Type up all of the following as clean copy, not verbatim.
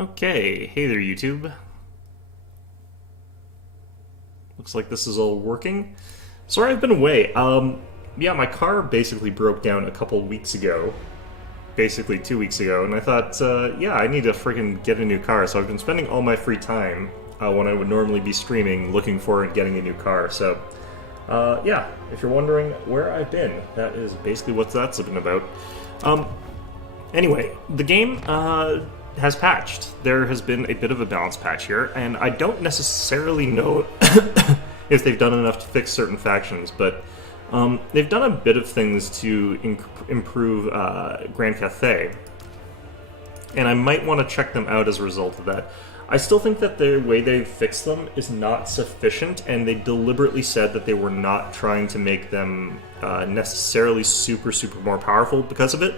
Okay, hey there YouTube. Looks like this is all working. Sorry I've been away. Yeah, my car basically broke down a couple weeks ago. Basically 2 weeks ago, and I thought, yeah, I need to freaking get a new car. So I've been spending all my free time when I would normally be streaming looking forward to getting a new car. So, yeah, if you're wondering where I've been, that is basically what that's been about. Anyway, the game has patched. There has been a bit of a balance patch here, and I don't necessarily know if they've done enough to fix certain factions, but they've done a bit of things to improve Grand Cathay, and I might want to check them out as a result of that. I still think that the way they've fixed them is not sufficient, and they deliberately said that they were not trying to make them necessarily super more powerful because of it,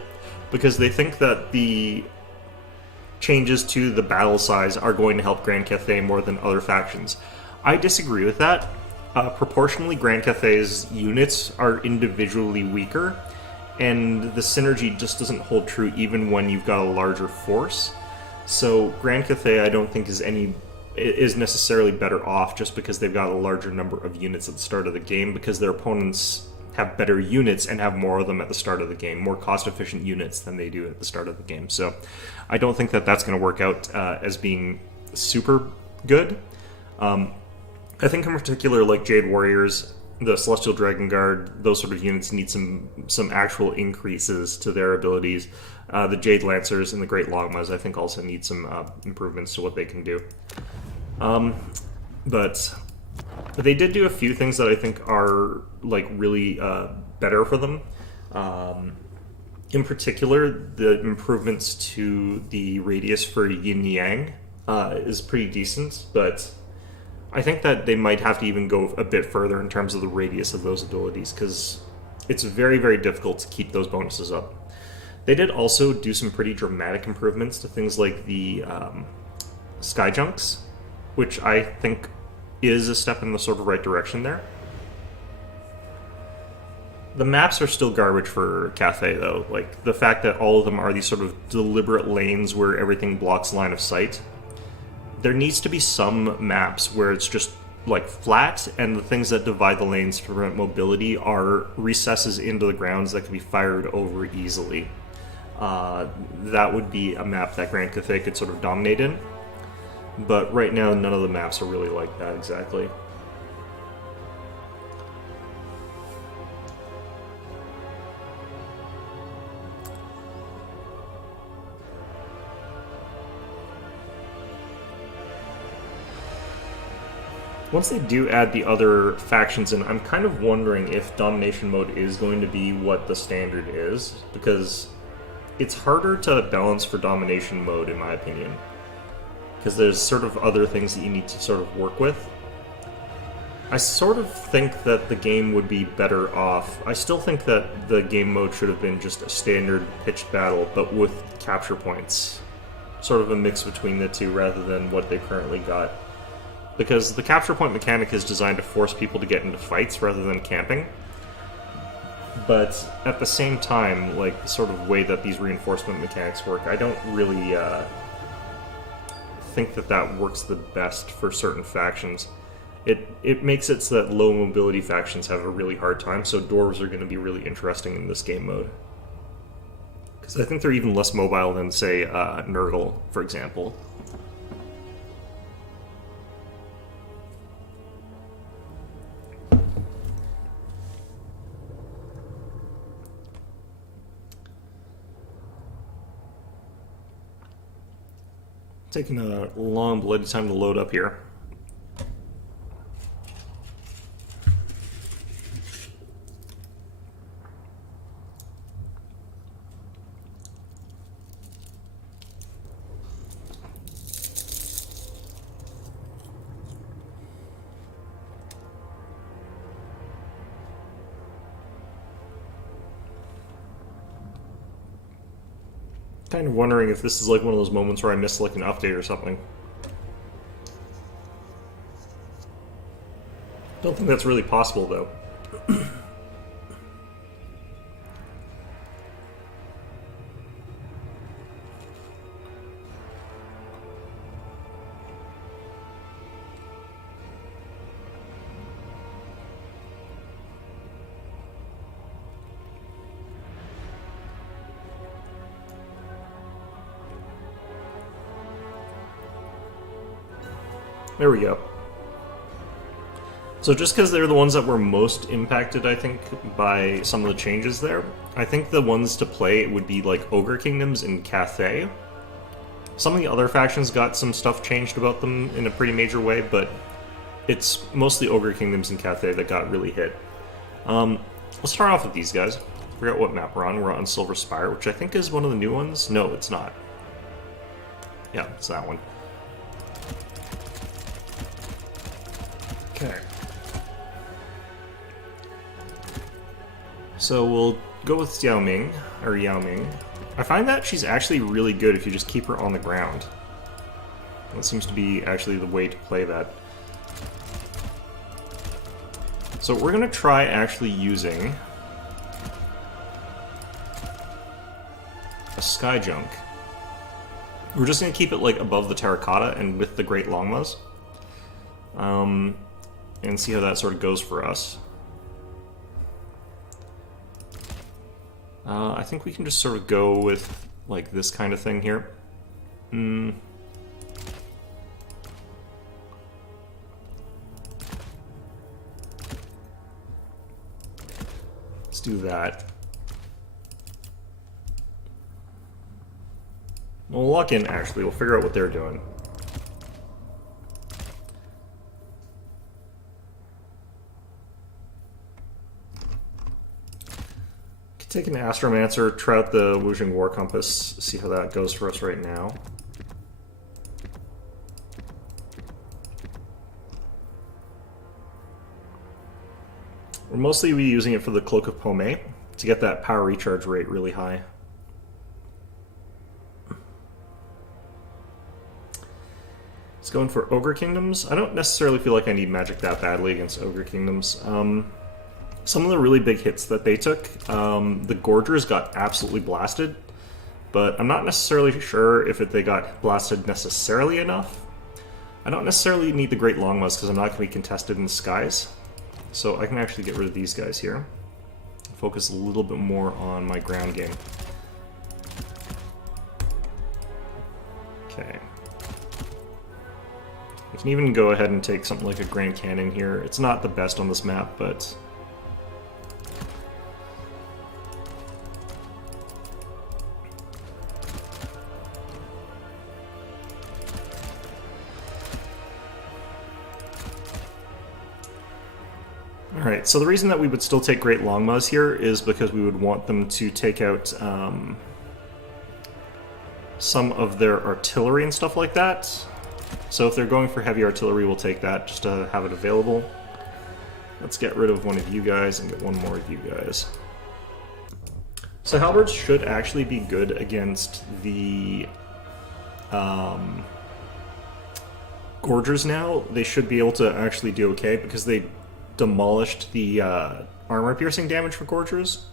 because they think that the changes to the battle size are going to help Grand Cathay more than other factions. I disagree with that. Proportionally, Grand Cathay's units are individually weaker, and the synergy just doesn't hold true even when you've got a larger force. So Grand Cathay, I don't think is necessarily better off just because they've got a larger number of units at the start of the game, because their opponents have better units and have more of them at the start of the game, more cost-efficient units than they do at the start of the game. So I don't think that that's going to work out as being super good. I think in particular, like Jade Warriors, the Celestial Dragon Guard, those sort of units need some actual increases to their abilities. The Jade Lancers and the Great Longmas, I think, also need some improvements to what they can do. But they did do a few things that I think are like really better for them. In particular, the improvements to the radius for Yin Yang is pretty decent, but I think that they might have to even go a bit further in terms of the radius of those abilities, because it's very difficult to keep those bonuses up. They did also do some pretty dramatic improvements to things like the Sky Junks, which I think is a step in the sort of right direction there. The maps are still garbage for Cathay, though. Like, the fact that all of them are these sort of deliberate lanes where everything blocks line of sight. There needs to be some maps where it's just like flat, and the things that divide the lanes to prevent mobility are recesses into the grounds that can be fired over easily. That would be a map that Grand Cathay could sort of dominate in. But right now, none of the maps are really like that exactly. Once they do add the other factions in, I'm kind of wondering if domination mode is going to be what the standard is, because it's harder to balance for domination mode, in my opinion, because there's sort of other things that you need to sort of work with. I sort of think that the game would be better off. I still think that the game mode should have been just a standard pitched battle, but with capture points. Sort of a mix between the two rather than what they currently got. Because the capture point mechanic is designed to force people to get into fights rather than camping. But at the same time, like, the sort of way that these reinforcement mechanics work, I don't really think that that works the best for certain factions. It makes it so that low mobility factions have a really hard time, so dwarves are going to be really interesting in this game mode. Because I think they're even less mobile than, say, Nurgle, for example. Taking a long bloody time to load up here. Kind of wondering if this is like one of those moments where I missed like an update or something. Don't think that's really possible though. There we go. So just because they're the ones that were most impacted, I think, by some of the changes there, I think the ones to play would be like Ogre Kingdoms and Cathay. Some of the other factions got some stuff changed about them in a pretty major way, but it's mostly Ogre Kingdoms and Cathay that got really hit. Let's start off with these guys. I forgot what map we're on. We're on Silver Spire, which I think is one of the new ones. No, it's not. Yeah, it's that one. Okay. So we'll go with Xiao Ming, or Yao Ming. I find that she's actually really good if you just keep her on the ground. That seems to be actually the way to play that. So we're going to try actually using a Sky Junk. We're just going to keep it like above the Terracotta and with the Great Longmas. And see how that sort of goes for us. I think we can just sort of go with like this kind of thing here. Let's do that. We'll lock in, actually. We'll figure out what they're doing. Take an Astromancer, try out the Wujing War Compass, see how that goes for us right now. We're mostly using it for the Cloak of Pomei to get that power recharge rate really high. Let's go in for Ogre Kingdoms. I don't necessarily feel like I need magic that badly against Ogre Kingdoms. Some of the really big hits that they took, the Gorgers got absolutely blasted, but I'm not necessarily sure if they got blasted necessarily enough. I don't necessarily need the Great Longmas because I'm not going to be contested in the skies, so I can actually get rid of these guys here. Focus a little bit more on my ground game. Okay. I can even go ahead and take something like a Grand Cannon here. It's not the best on this map, but... Alright, so the reason that we would still take Great Longmas here is because we would want them to take out some of their artillery and stuff like that. So if they're going for heavy artillery, we'll take that just to have it available. Let's get rid of one of you guys and get one more of you guys. So Halberds should actually be good against the Gorgers now. They should be able to actually do okay because they demolished the armor-piercing damage for Gorgers.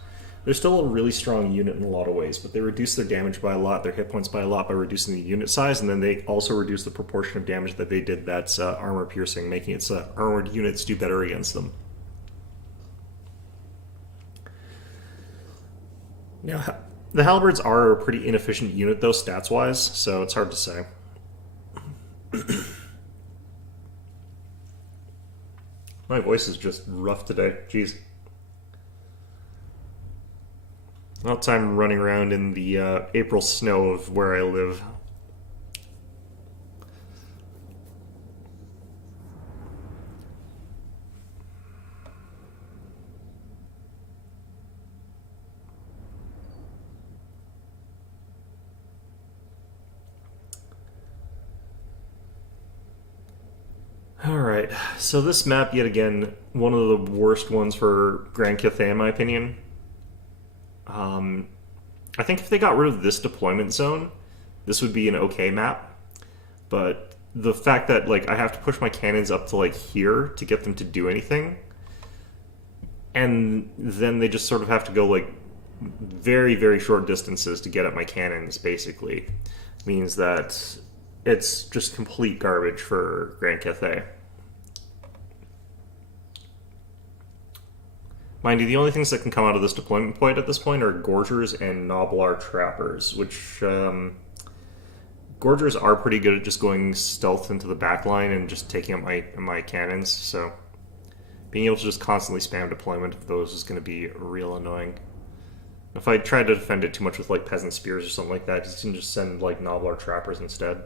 They're still a really strong unit in a lot of ways, but they reduce their damage by a lot, their hit points by a lot by reducing the unit size, and then they also reduce the proportion of damage that they did that's armor-piercing, making its armored units do better against them. Now, the Halberds are a pretty inefficient unit, though, stats-wise, so it's hard to say. My voice is just rough today. Jeez. All the time running around in the April snow of where I live. Alright, so this map, yet again, one of the worst ones for Grand Cathay, in my opinion. I think if they got rid of this deployment zone, this would be an okay map. But the fact that, like, I have to push my cannons up to, like, here to get them to do anything, and then they just sort of have to go, like, very, very short distances to get at my cannons, basically, means that it's just complete garbage for Grand Cathay. Mind you, the only things that can come out of this deployment point at this point are Gorgers and Noblar Trappers, which Gorgers are pretty good at just going stealth into the back line and just taking out my cannons, so being able to just constantly spam deployment of those is going to be real annoying. If I try to defend it too much with like peasant spears or something like that, you can just send like Noblar trappers instead.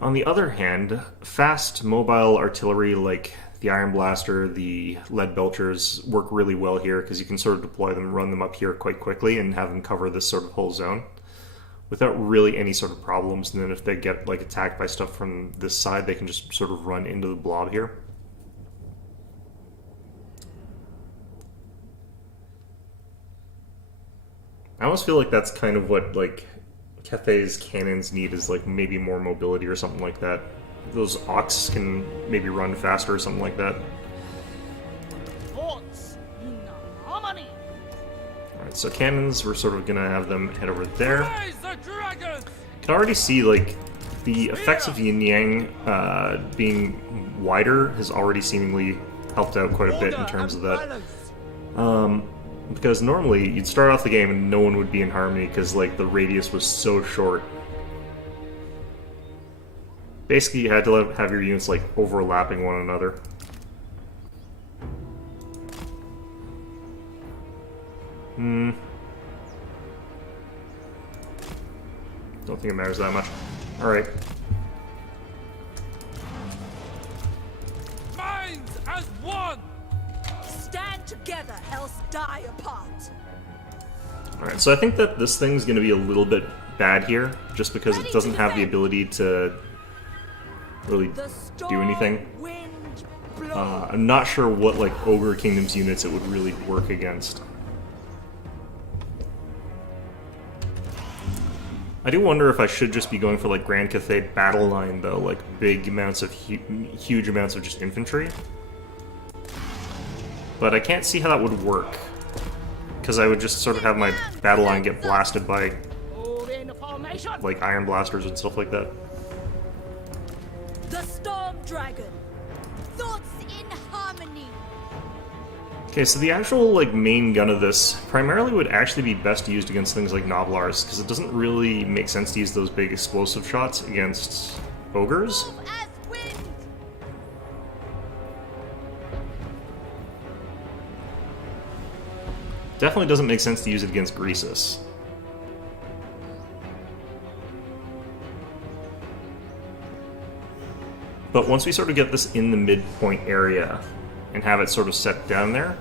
On the other hand, fast mobile artillery like the Iron Blaster, the Lead Belchers work really well here because you can sort of deploy them, run them up here quite quickly and have them cover this sort of whole zone without really any sort of problems. And then if they get like attacked by stuff from this side, they can just sort of run into the blob here. I almost feel like that's kind of what like Cathay's cannons need, is like maybe more mobility or something like that. Those Ox can maybe run faster or something like that. Alright, so cannons, we're sort of gonna have them head over there. Can already see like the effects of Yin Yang being wider has already seemingly helped out quite a bit in terms of that. Because normally you'd start off the game and no one would be in harmony because like the radius was so short. Basically, you had to have your units like overlapping one another. Don't think it matters that much. Alright. Minds as one! Stand together, else die apart. Alright, so I think that this thing's going to be a little bit bad here, just because it doesn't have the ability to really do anything. I'm not sure what like Ogre Kingdom's units it would really work against. I do wonder if I should just be going for like Grand Cathay battle line though, like big amounts of huge amounts of just infantry. But I can't see how that would work, because I would just sort of have my battle line get blasted by like Iron Blasters and stuff like that. The Storm Dragon. Thoughts in harmony. Okay, so the actual like main gun of this primarily would actually be best used against things like Noblars, because it doesn't really make sense to use those big explosive shots against ogres. Definitely doesn't make sense to use it against Greasus. But once we sort of get this in the midpoint area and have it sort of set down there,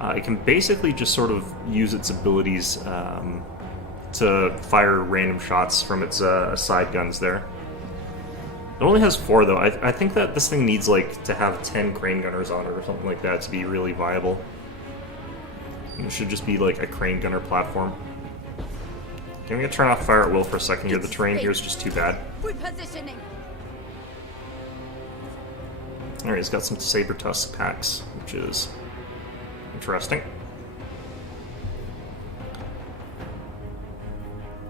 it can basically just sort of use its abilities to fire random shots from its side guns there. It only has 4 though. I think that this thing needs like to have 10 crane gunners on it or something like that to be really viable. And it should just be like a crane gunner platform. Okay, I'm gonna turn off fire at will for a second here. The terrain here is just too bad. Repositioning. Alright, he's got some Saber Tusk packs, which is interesting.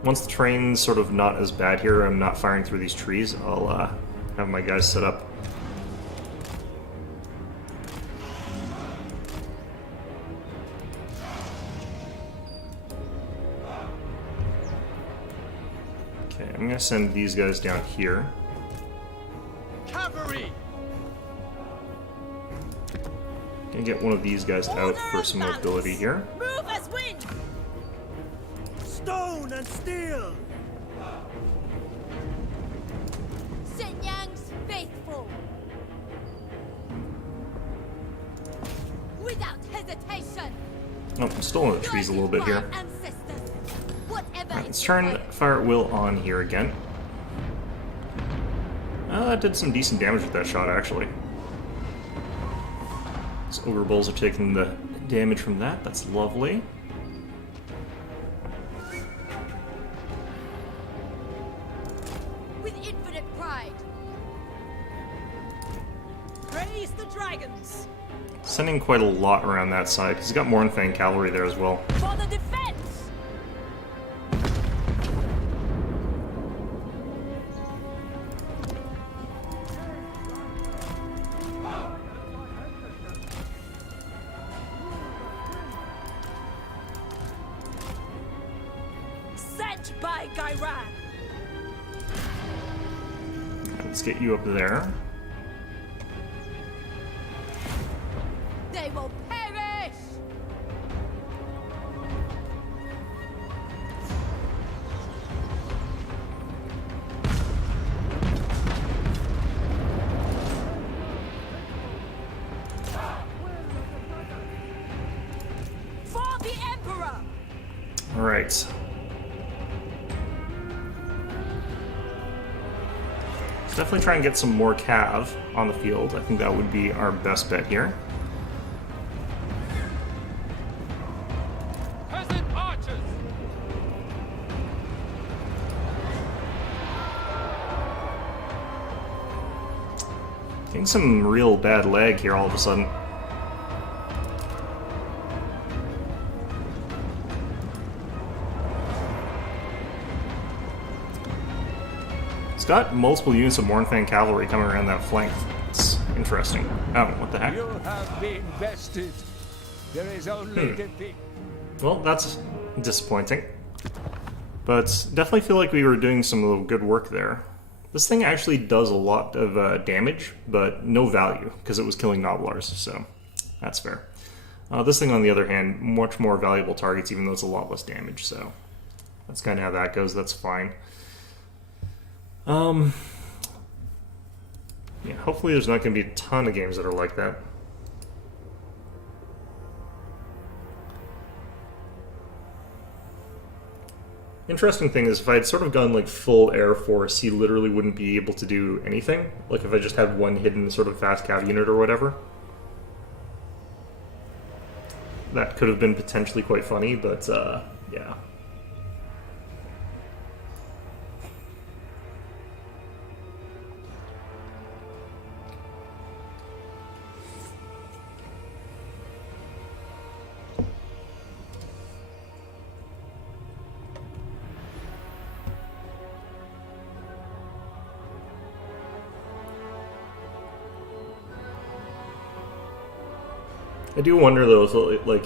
Once the terrain's sort of not as bad here, I'm not firing through these trees, I'll have my guys set up. Okay, I'm gonna send these guys down here. Cavalry! Gonna get one of these guys out for some mobility here. Move as wind. Stone and steel! Shenyang's faithful. Without hesitation. Oh, I'm still in the trees a little bit here. Alright, let's turn fire at will on here again. That did some decent damage with that shot, actually. These Ogre Bulls are taking the damage from that. That's lovely. With infinite pride. Praise the dragons. Sending quite a lot around that side, because he's got Mornfang cavalry there as well. For the defense. Set by Gairan. Let's get you up there. They will perish! For the Emperor! Alright. Definitely try and get some more cav on the field. I think that would be our best bet here. Peasant archers! Getting some real bad lag here all of a sudden. Got multiple units of Mornfang cavalry coming around that flank. It's interesting. Oh, what the heck? You have been bested. There is only defeat. Well, that's disappointing. But definitely feel like we were doing some good work there. This thing actually does a lot of damage, but no value, because it was killing Noblars, so that's fair. This thing, on the other hand, much more valuable targets, even though it's a lot less damage, so that's kind of how that goes. That's fine. Yeah, hopefully there's not going to be a ton of games that are like that. Interesting thing is, if I had sort of gone like full Air Force, he literally wouldn't be able to do anything. Like if I just had one hidden sort of fast cav unit or whatever. That could have been potentially quite funny, but yeah. I do wonder though if like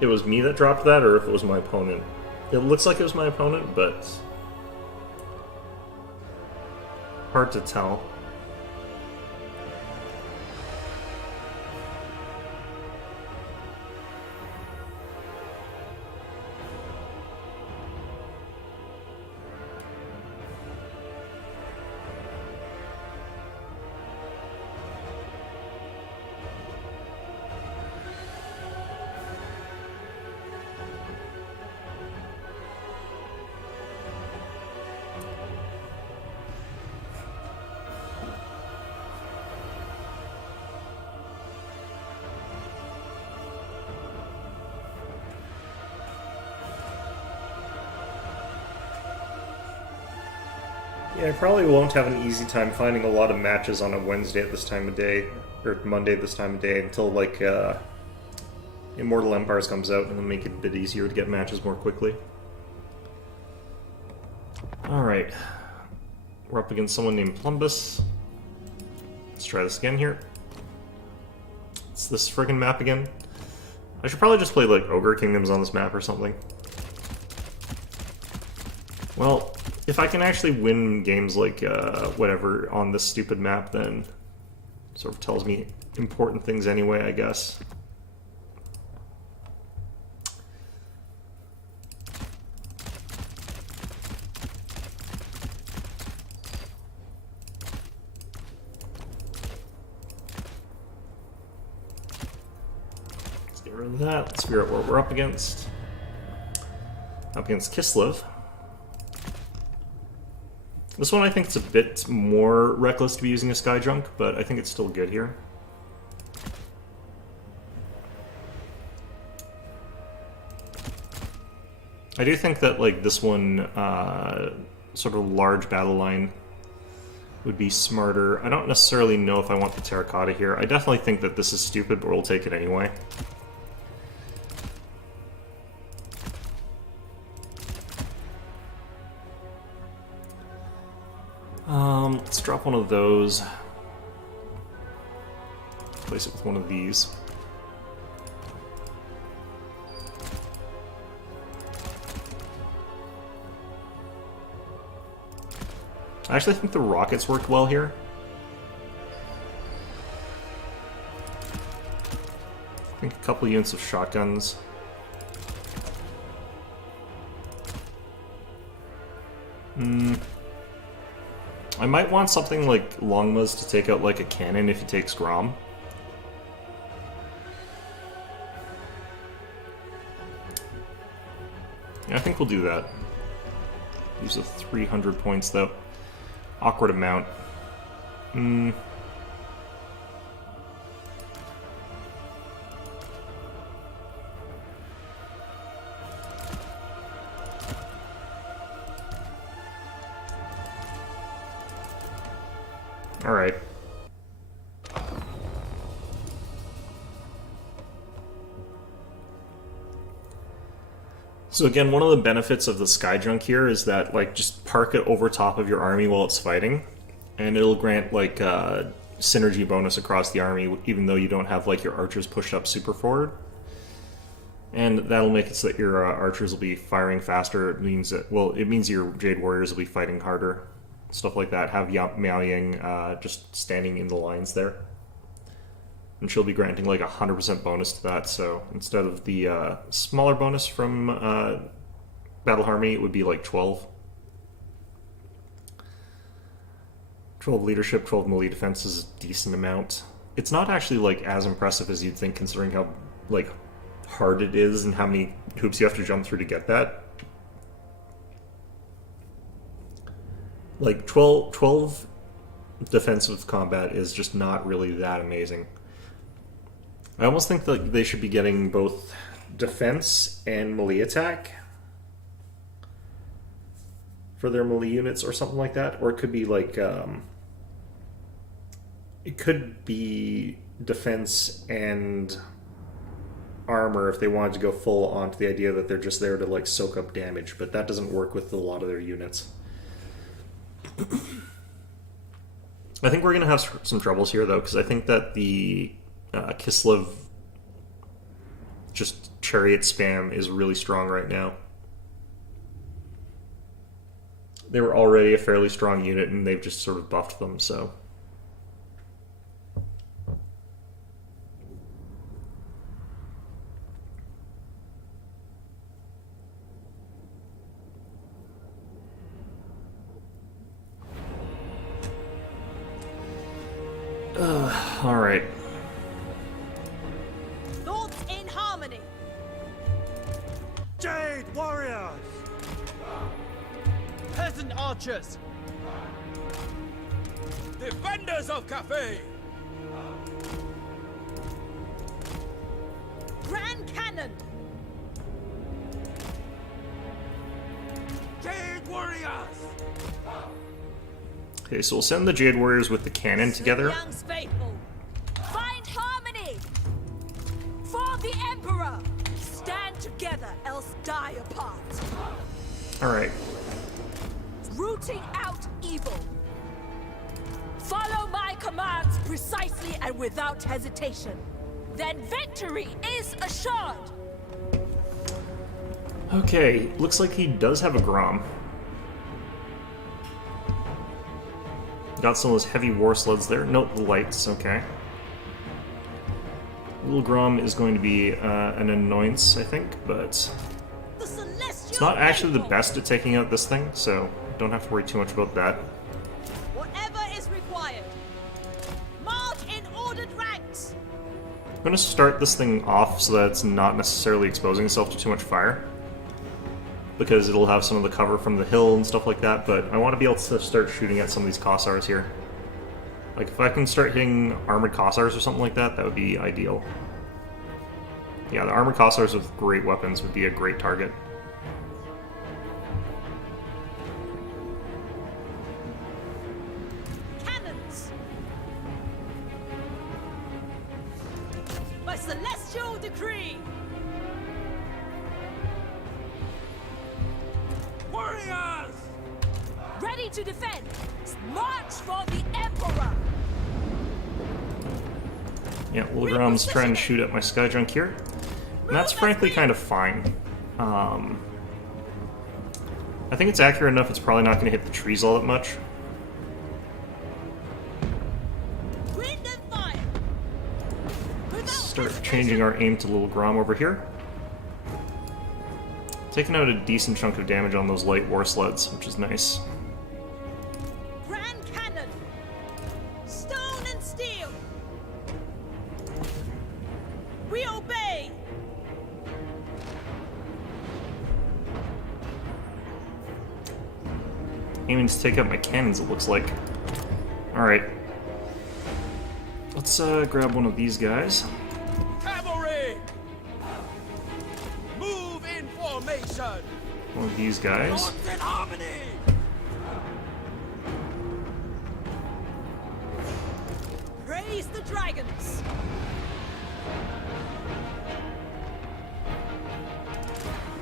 it was me that dropped that or if it was my opponent. It looks like it was my opponent, but hard to tell. Yeah, I probably won't have an easy time finding a lot of matches on a Wednesday at this time of day, or Monday at this time of day, until like Immortal Empires comes out, and it'll make it a bit easier to get matches more quickly. Alright. We're up against someone named Plumbus. Let's try this again here. It's this friggin' map again. I should probably just play like Ogre Kingdoms on this map or something. Well, if I can actually win games like whatever on this stupid map, then it sort of tells me important things anyway, I guess. Let's get rid of that. Let's figure out what we're up against. Up against Kislev. This one I think it's a bit more reckless to be using a Skyjunk, but I think it's still good here. I do think that like this one sort of large battle line would be smarter. I don't necessarily know if I want the Terracotta here. I definitely think that this is stupid, but we'll take it anyway. Let's drop one of those. Place it with one of these. I actually think the rockets worked well here. I think a couple units of shotguns. I might want something like Longmas to take out like a cannon if he takes Grom. Yeah, I think we'll do that. Use the 300 points though. Awkward amount. Alright. So again, one of the benefits of the Sky Junk here is that, like, just park it over top of your army while it's fighting, and it'll grant, like, synergy bonus across the army, even though you don't have, like, your archers pushed up super forward. And that'll make it so that your archers will be firing faster. It means that, well, it means your Jade Warriors will be fighting harder. Stuff like that. Have Miao Ying just standing in the lines there. And she'll be granting like 100% bonus to that, so instead of the smaller bonus from Battle Harmony, it would be like 12. 12 leadership, 12 melee defense is a decent amount. It's not actually like as impressive as you'd think, considering how like hard it is and how many hoops you have to jump through to get that. Like 12 defensive combat is just not really that amazing. I almost think that they should be getting both defense and melee attack for their melee units or something like that. Or it could be like, it could be defense and armor if they wanted to go full onto the idea that they're just there to like soak up damage, but that doesn't work with a lot of their units. I think we're going to have some troubles here, though, because I think that the Kislev just chariot spam is really strong right now. They were already a fairly strong unit, and they've just sort of buffed them, so... Alright. Thoughts in harmony. Jade Warriors! Peasant archers! Defenders of Cafe! Grand Cannon. Jade Warriors! Okay, so we'll send the Jade Warriors with the cannon together. Young's faithful. Find harmony. For the Emperor. Stand together, else die apart. Alright. Rooting out evil. Follow my commands precisely and without hesitation. Then victory is assured. Okay, looks like he does have a Grom. Got some of those heavy war sleds there. Note the lights, okay. Little Grom is going to be an annoyance, I think, but The celestial it's not actually the faithful. best at taking out this thing, so don't have to worry too much about that. Whatever is required. March in ordered ranks. I'm going to start this thing off so that it's not necessarily exposing itself to too much fire, because it'll have some of the cover from the hill and stuff like that, but I want to be able to start shooting at some of these Kossars here. Like, if I can start hitting armored Kossars or something like that, that would be ideal. Yeah, the armored Kossars with great weapons would be a great target. Cannons. By celestial decree. Warriors! Ready to defend. March for the Emperor. Yeah, Little Grom's trying to shoot at my Sky Junk here. And that's frankly kind of fine. I think it's accurate enough it's probably not going to hit the trees all that much. start changing our aim to Little Grom over here. Taking out a decent chunk of damage on those light war sleds, which is nice. Grand Cannon! Stone and steel! We obey! Aiming to take out my cannons, it looks like. Alright. Let's grab one of these guys. Cavalry! Move in formation! One of these guys. Lords in harmony! Praise the dragons!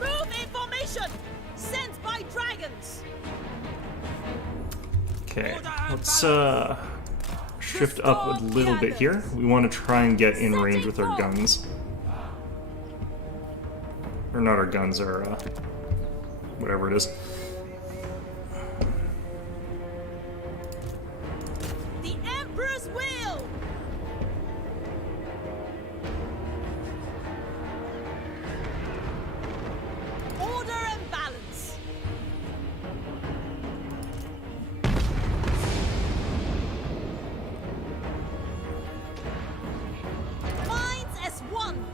Move in formation! Sent by dragons! Okay, let's shift up a little bit here. We want to try and get in range with our guns. Or not our guns, our whatever it is. The Emperor's will! Order and balance! Minds as one!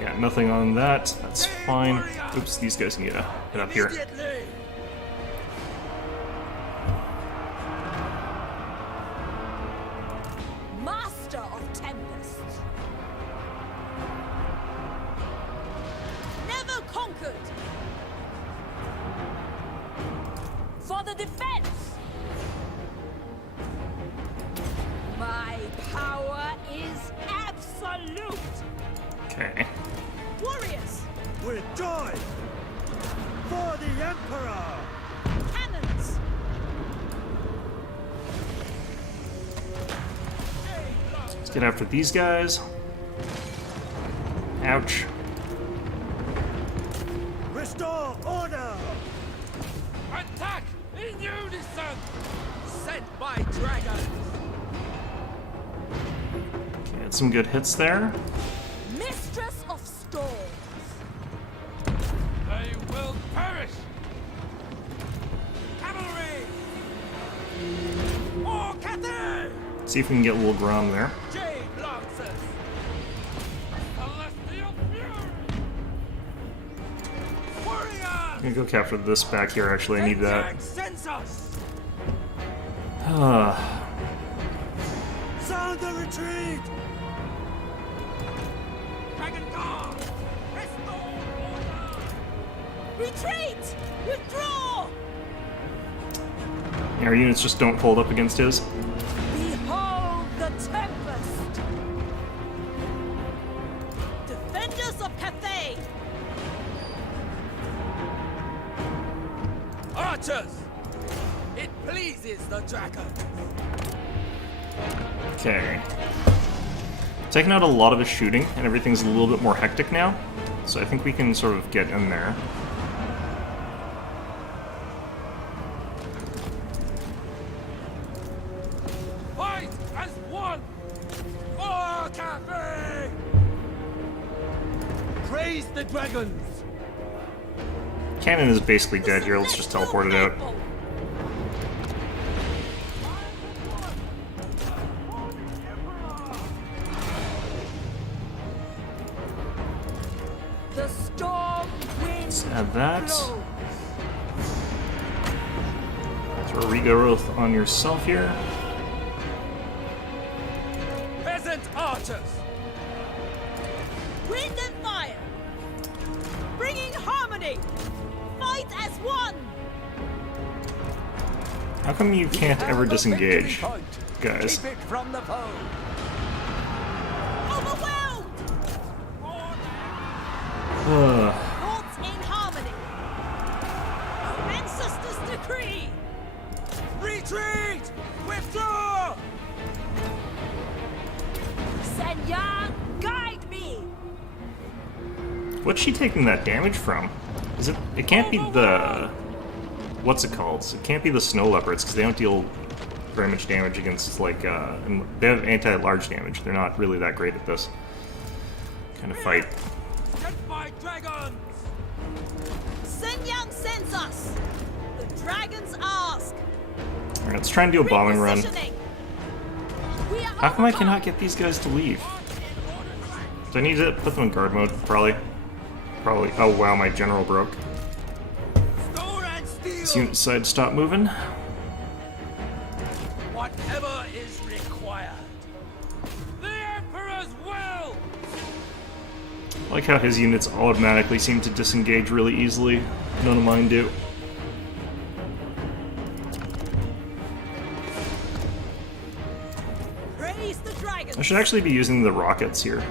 Yeah, nothing on that. That's fine. Oops, these guys can get up here. Immediately! Master of Tempest! Never conquered! For the defense! My power is absolute! Okay. Warriors! With joy! For the Emperor! Cannons! Let's get after these guys. Ouch. Restore order! Attack in unison! Sent by dragons! Okay, had some good hits there. Mistress of Storms! They will perish! Cavalry! Or Cathay! See if we can get Little Grom there. Jade Lancers! Celestial Fury! Warriors! I'm gonna go capture this back here, actually. I need that. Census! Ah, Sound the retreat! Dragon Guard! Restore order! Retreat! Withdraw! yeah, our units just don't hold up against his. Behold the Tempest! Defenders of Cathay! Archers! It pleases the dragon! Okay. Taking out a lot of his shooting, and everything's a little bit more hectic now. So I think we can sort of get in there. Fight as one! For Cathay! Praise the dragons! Cannon is basically dead here. Let's just teleport it out. The storm wind Let's add that. blows. Throw Regrowth on yourself here. Peasant archers! Wind and fire! Bringing harmony! Fight as one! How come you can't ever disengage, guys? Keep it from the foe. Overwhelmed! Ugh. Thoughts in harmony! Our ancestors' decree! Retreat! Withdraw! Senya, guide me! What's she taking that damage from? Is it? It can't be the. What's it called? It can't be the snow leopards because they don't deal very much damage against, like, and they have anti-large damage. They're not really that great at this kind of fight. Get my dragons! Sun Yang sends us. The dragons ask. Alright, let's try and do a bombing run. Repositioning. We are How come I overcome. cannot get these guys to leave? Do I need to put them in guard mode? Probably. Probably. Oh wow, my general broke. Store and steel! This unit decided to stop moving. Whatever is required. The Emperor's will! I like how his units automatically seem to disengage really easily. None of mine do. Praise the dragons. I should actually be using the rockets here.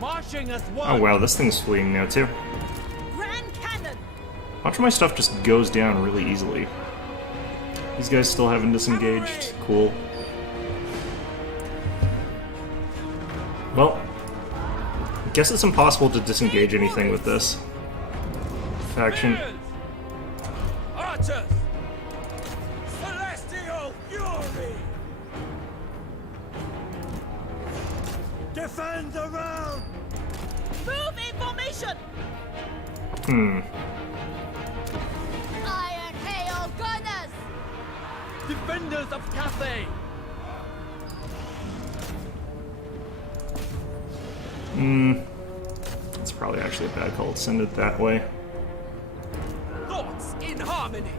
Marching as one! Oh wow, this thing's fleeing now too. Grand cannon. Watch how my stuff just goes down really easily. These guys still haven't disengaged. Cool. Well, I guess it's impossible to disengage anything with this faction. Spears! Archers! Celestial fury! Defend the round! Move in formation. Iron hail gunners. Defenders of Cathay! It's probably actually a bad call to send it that way. Thoughts in harmony!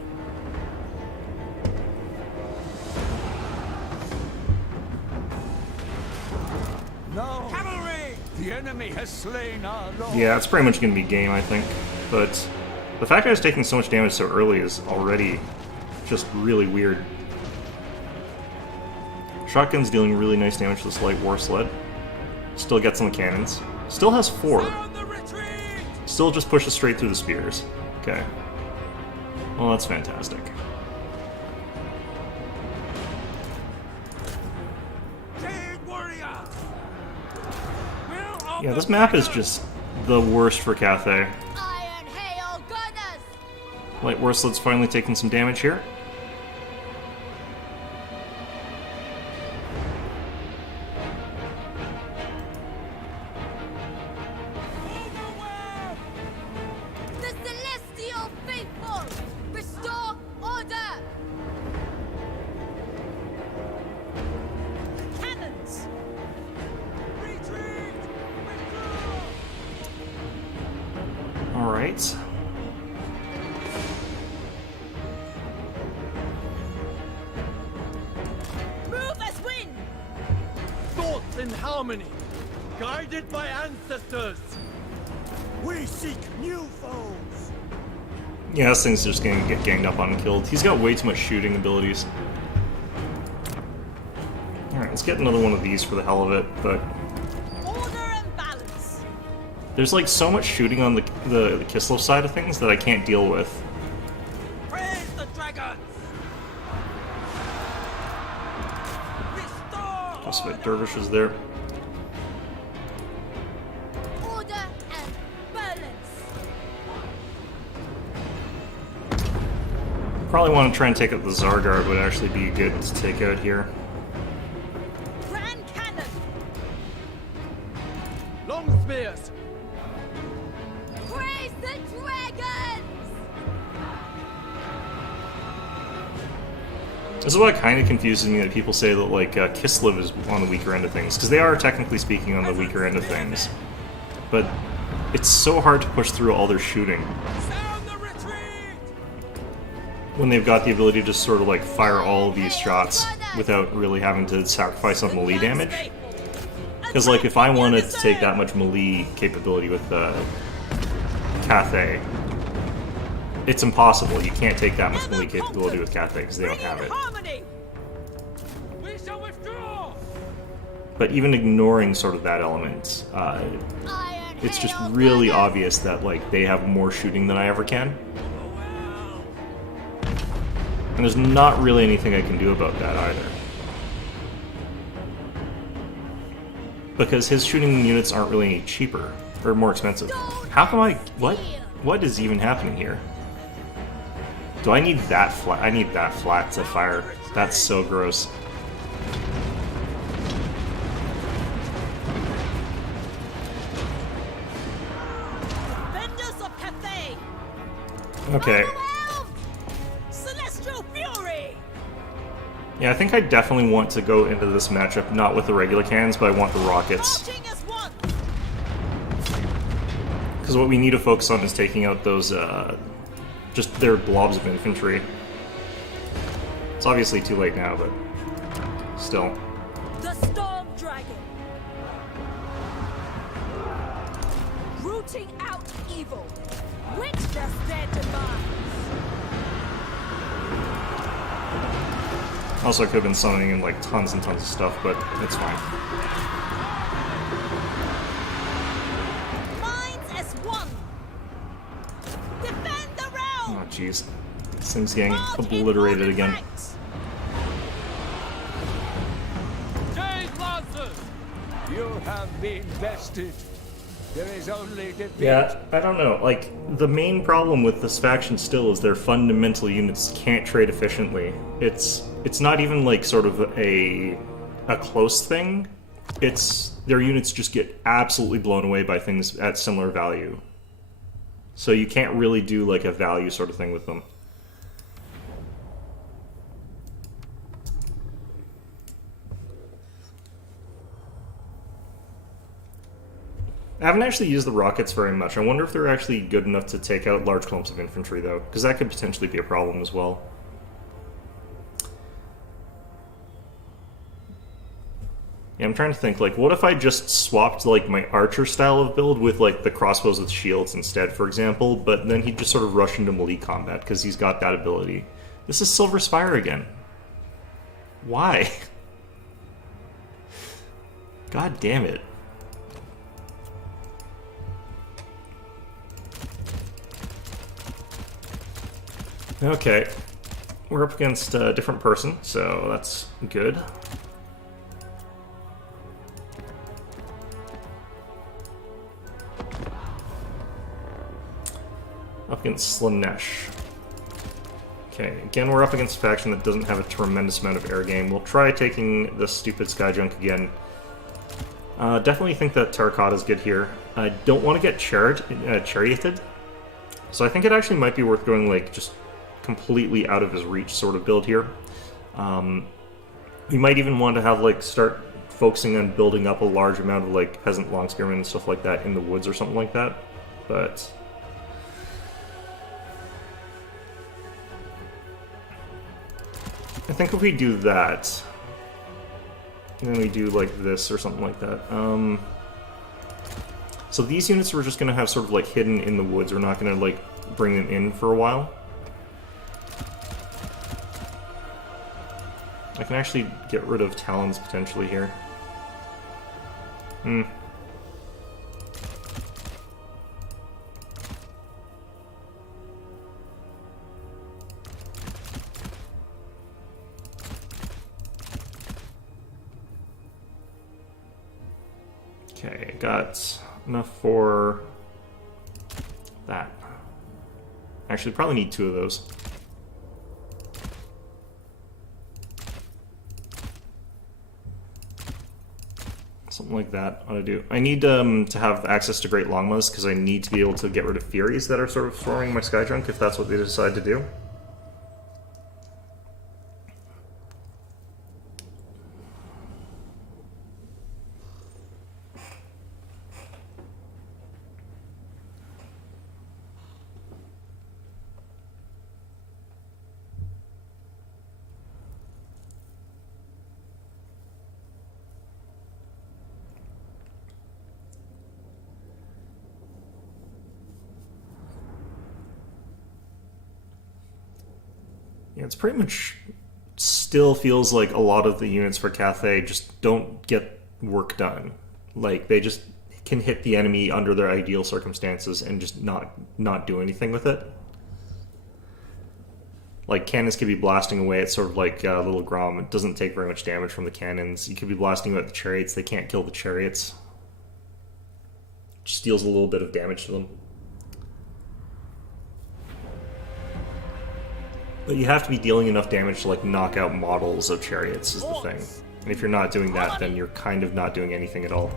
No! Cavalry! The enemy has slain our lord. Yeah, it's pretty much going to be game, I think. But the fact that I was taking so much damage so early is already just really weird. Shotgun's dealing really nice damage to this light war sled. Still gets on the cannons. Still has 4. On the retreat! Still just pushes straight through the spears. Okay. Well, that's fantastic. Jade warrior! Will Yeah, this map is just the worst for Cathay. Iron hail gunners. Light war sled's finally taking some damage here. overwhelm! The celestial faithful. Restore order. Cannons. Retreat! Withdraw! Alright. Move as wind. Thoughts in harmony! Guided by ancestors! We seek new foes! Yeah, this thing's just gonna get ganged up on and killed. He's got way too much shooting abilities. Alright, let's get another one of these for the hell of it, but Order and balance. there's like so much shooting on the Kislev side of things that I can't deal with. Praise the dragons! Restore! Just a bit dervishes there. Order and balance. Probably want to try and take out the Zargard would actually be good to take out here. Grand cannon. Long spears! Praise the dragons. This is what kind of confuses me that people say that like Kislev is on the weaker end of things, because they are technically speaking on the weaker end of things. But it's so hard to push through all their shooting Sound the retreat! when they've got the ability to sort of like fire all of these shots without really having to sacrifice on melee damage. Because like if I wanted to take that much melee capability with Cathay, it's impossible. You can't take that much melee capability with Cathay because they don't have it. Harmony. We shall withdraw! But even ignoring sort of that element, Iron it's just hail really gunners. obvious that like they have more shooting than I ever can. Overwhelm! And there's not really anything I can do about that either. Because his shooting units aren't really any cheaper, or more expensive. How come I... what? What is even happening here? Do I need that flat? I need that flat to fire. That's so gross. Defenders of Cathay! Okay. Overwhelmed! Celestial Fury! Yeah, I think I definitely want to go into this matchup not with the regular cannons, but I want the rockets. Marching as one! Because what we need to focus on is taking out those, just their blobs of infantry. It's obviously too late now, but still. The Storm Dragon! Rooting out evil! Witness their demise! Also, I could have been summoning in like tons and tons of stuff, but it's fine. Minds as one! Defend the realm! Oh, jeez. This thing's getting March in obliterated ordered again. ranks. Jade Lancers! You have been bested. There is only defeat. Yeah, I don't know. Like, the main problem with this faction still is their fundamental units can't trade efficiently. It's not even like sort of a close thing. It's their units just get absolutely blown away by things at similar value. So you can't really do like a value sort of thing with them. I haven't actually used the rockets very much. I wonder if they're actually good enough to take out large clumps of infantry, though, because that could potentially be a problem as well. Yeah, I'm trying to think, like, what if I just swapped, like, my archer style of build with, like, the crossbows with shields instead, for example, but then he'd just sort of rush into melee combat, because he's got that ability. This is Silver Spire again. Why? God damn it. Okay, we're up against a different person, so that's good. Up against Slanesh. Okay, again we're up against a faction that doesn't have a tremendous amount of air game. We'll try taking the stupid Skyjunk again. Definitely think that Terracotta's good here. I don't want to get charioted, so I think it actually might be worth going, like, just completely out of his reach sort of build here. We might even want to have, like, start focusing on building up a large amount of, like, peasant long spearmen and stuff like that in the woods or something like that. But I think if we do that, and then we do like this or something like that. So these units we're just going to have sort of like hidden in the woods. We're not going to like bring them in for a while. I can actually get rid of Talons potentially here. Okay, got enough for that. Actually, probably need 2 of those. Something like that ought to do. I need to have access to Great Longmas because I need to be able to get rid of Furies that are sort of swarming my Skyjunk if that's what they decide to do. Yeah, it's pretty much still feels like a lot of the units for Cathay just don't get work done. Like, they just can hit the enemy under their ideal circumstances and just not do anything with it. Like, cannons could be blasting away at sort of like Little Grom. It doesn't take very much damage from the cannons. You could be blasting away at the chariots. They can't kill the chariots. Just deals a little bit of damage to them. But you have to be dealing enough damage to like knock out models of chariots is the thing. And if you're not doing that, then you're kind of not doing anything at all.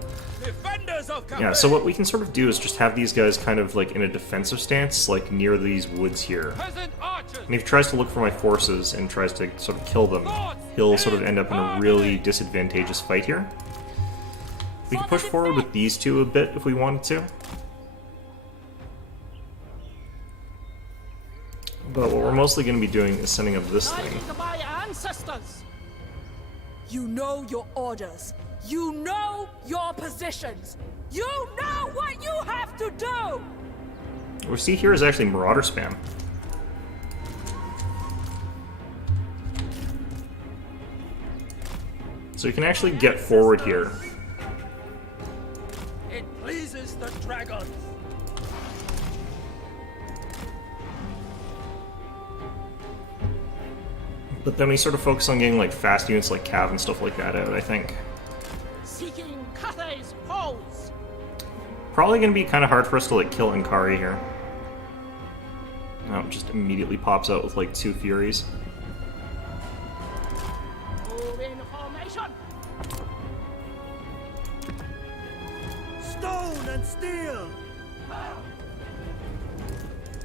Defenders of Yeah, so what we can sort of do is just have these guys kind of like in a defensive stance, like near these woods here. Peasant archers. And if he tries to look for my forces and tries to sort of kill them, he'll sort of end up in a really disadvantageous fight here. We can push forward with these two a bit if we wanted to. But what we're mostly going to be doing is sending up this thing. My ancestors. You know your orders. You know your positions. You know what you have to do. What we see here is actually Marauder spam. So you can actually get forward here. It pleases the dragons. But then we sort of focus on getting like fast units like Cav and stuff like that out, I think. Seeking Cathay's foes. Probably going to be kind of hard for us to like kill Ankari here. Oh, it just immediately pops out with like 2 Furies. Move in formation. Stone and steel.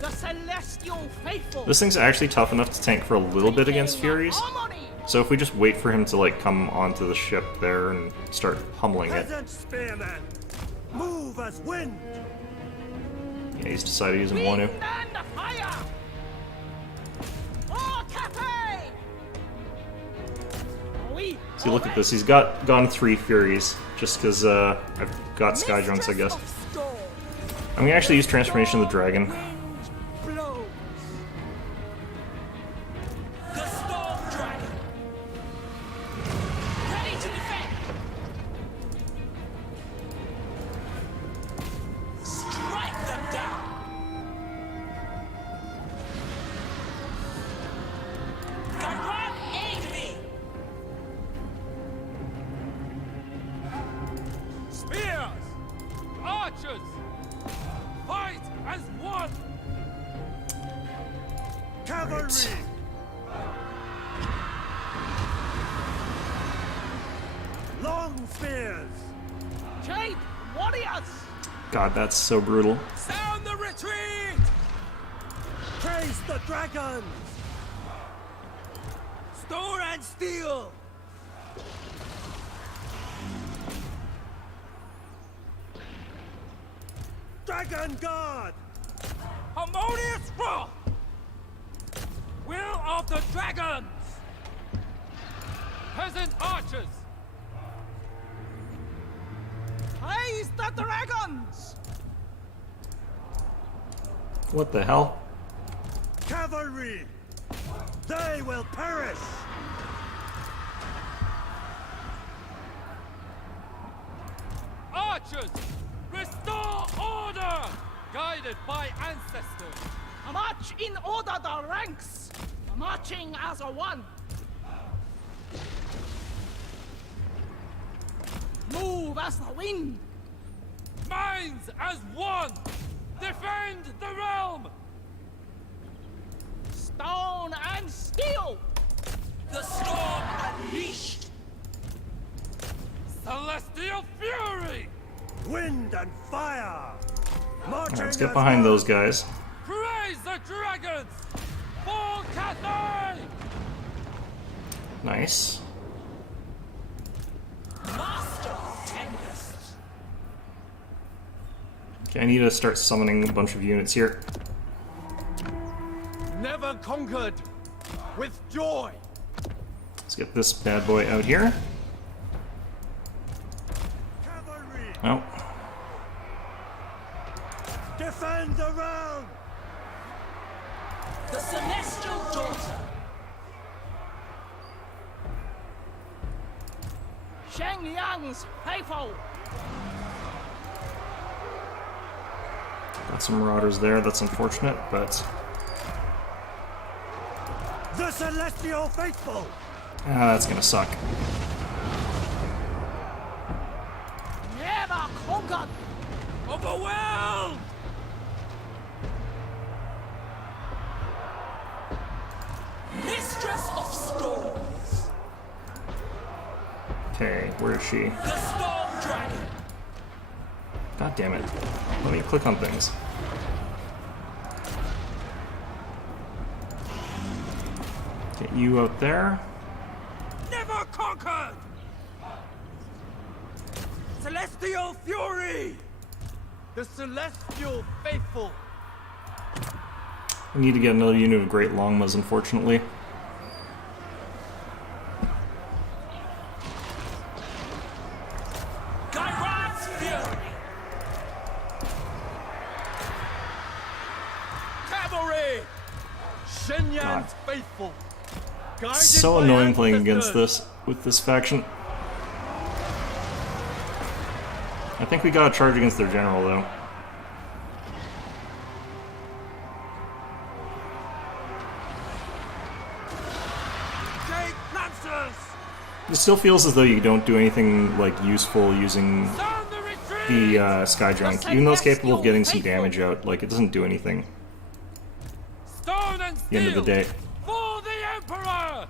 The celestial faithful. This thing's actually tough enough to tank for a little bit against Furies. So if we just wait for him to like come onto the ship there and start pummeling it. Peasant spearmen. Move as wind. Yeah, he's decided he doesn't want to. Wind and fire. Oh, Cathay. Oui. See, look at this. He's gone 3 Furies just because I've got Skydrunks, I guess. I'm gonna actually use Transformation of the Dragon. Blows. The storm dragon. Ready to defend. Strike them down. Gargan, aid me. Spears. Archers. Fight as one. Cavalry. Long spears. Jade warriors. God, that's so brutal. Sound the retreat. Praise the dragons. Stone and steel. Dragon Guard! Harmonious Wrath! Will of the Dragons! Peasant Archers! Praise the dragons. What the hell? Cavalry! They will perish! Archers! Restore order! Guided by ancestors! March in order the ranks. Marching as a one. Move as the wind. Minds as one! Defend the realm! Stone and steel. The storm unleashed! Celestial fury! Wind and fire! Marching Let's get behind those guys. Praise the dragons! For Cathay! Nice. Master Tempest! Okay, I need to start summoning a bunch of units here. Never conquered with joy! Let's get this bad boy out here. Cavalry! Oh, Defend the realm! The celestial daughter. Shang Yang's faithful. got some Marauders there. That's unfortunate, but The Celestial Faithful! that's gonna suck. Never conquered. Overwhelmed! Okay, where is she? The Storm Dragon! God damn it. Let me click on things. Get you out there. Never conquered! Celestial Fury! The Celestial Faithful! I need to get another unit of Great Longmas, unfortunately. Gairan's Fury! Cavalry! Shenyan's Faithful! Guided It's so by annoying playing against ancestors. this, with this faction. I think we got a charge against their general, though. Jade Lancers! It still feels as though you don't do anything, like, useful using Sound the retreat! the Sky Giant. Even though it's capable of getting some damage out, like, it doesn't do anything Stone and at the steel! end of the day. For the Emperor!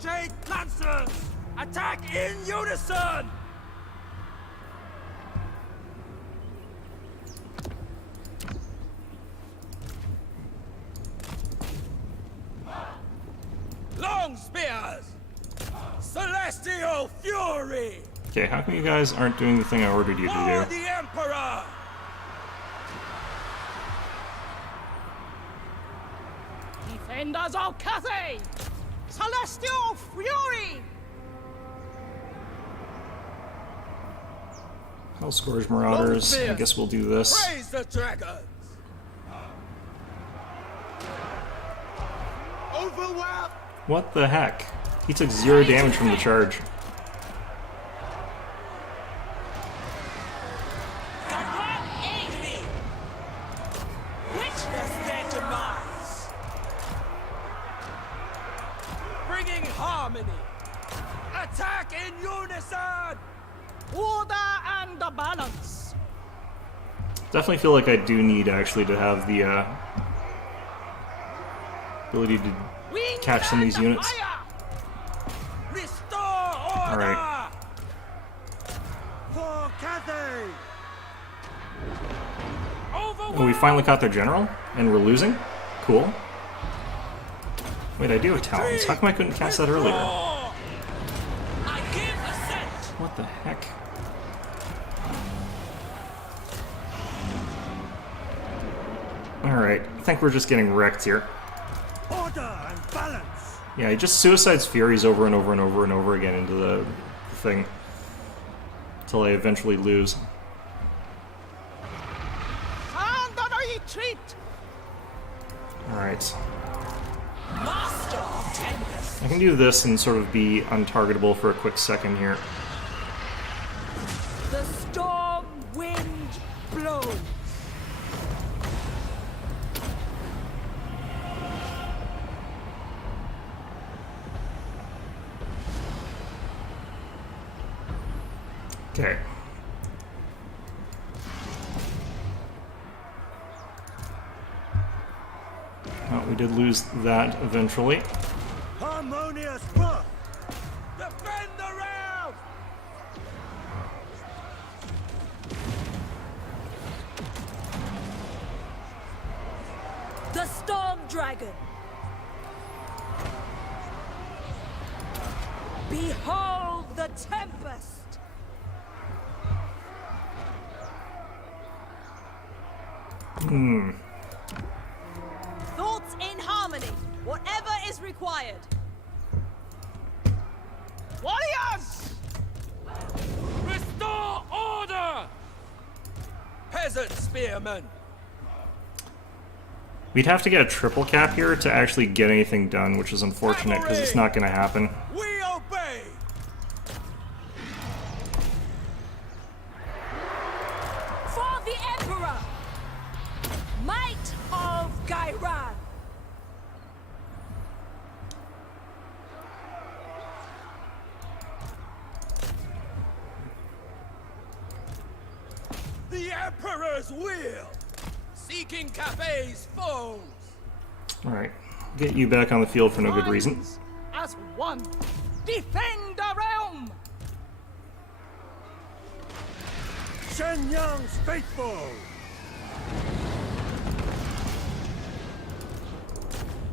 Jade Lancers! Attack in unison! Long spears! Celestial Fury! Okay, how come you guys aren't doing the thing I ordered you For to do? the Emperor! Defenders of Cathay! Celestial Fury! Hellscourge Marauders. I Longbeard. guess we'll do this. Praise the dragons! Overwhelm! What the heck? He took 0 damage from the charge. Enemy! Witness their demise! Bringing harmony! Attack in unison! Order and the balance! Definitely feel like I do need actually to have the ability to Wind catch some of these and units. fire! Restore order! Alright. For Cathay! Oh, we finally caught their general, and we're losing? Cool. Wait, I do have talents. How come I couldn't cast that earlier? I give assent! What the heck? Alright, I think we're just getting wrecked here. Order and balance! Yeah, he just suicides Furies over and over and over and over again into the thing. Until I eventually lose. And the retreat! Alright. Master of Tempest! I can do this and sort of be untargetable for a quick second here. The storm wind blows. Okay. Well, we did lose that eventually. Harmonious work! Defend the realm! The Storm Dragon. Behold the Tempest. Thoughts in harmony. Whatever is required. Warriors! Restore order! Peasant spearmen! We'd have to get a triple cap here to actually get anything done, which is unfortunate because it's not going to happen. We obey! For the Emperor. Might of Gairan. The Emperor's will! Seeking Cathay's foes! Alright. Get you back on the field for no good reason. Minds as one. Defend the realm. Shenyang's faithful!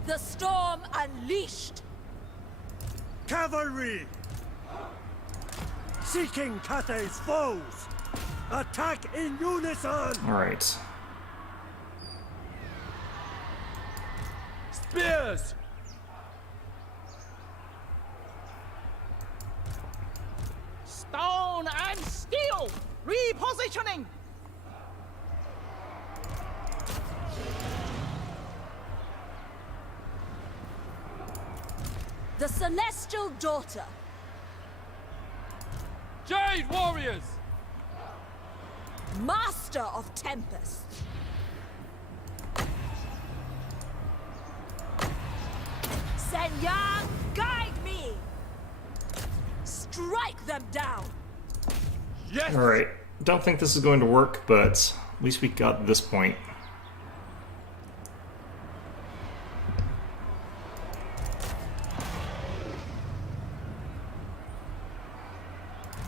The storm unleashed. Cavalry! Seeking Cathay's foes! Attack in unison! Alright. Spears! Stone and steel. Repositioning. The celestial daughter. Jade warriors! Master of tempest. Shenyang, guide me. Strike them down. Yes! Alright. Don't think this is going to work, but at least we got this point.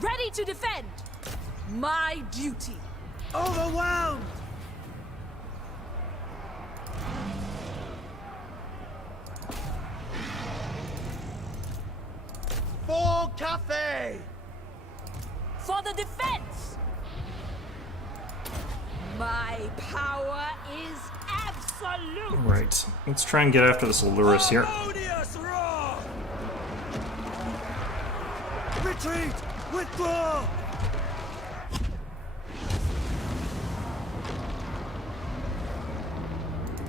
Ready to defend. My duty. Overwhelmed! For Cathay. For the defense. My power is absolute. Alright. Let's try and get after this Allurus here. Harmonious roar! Retreat! Withdraw!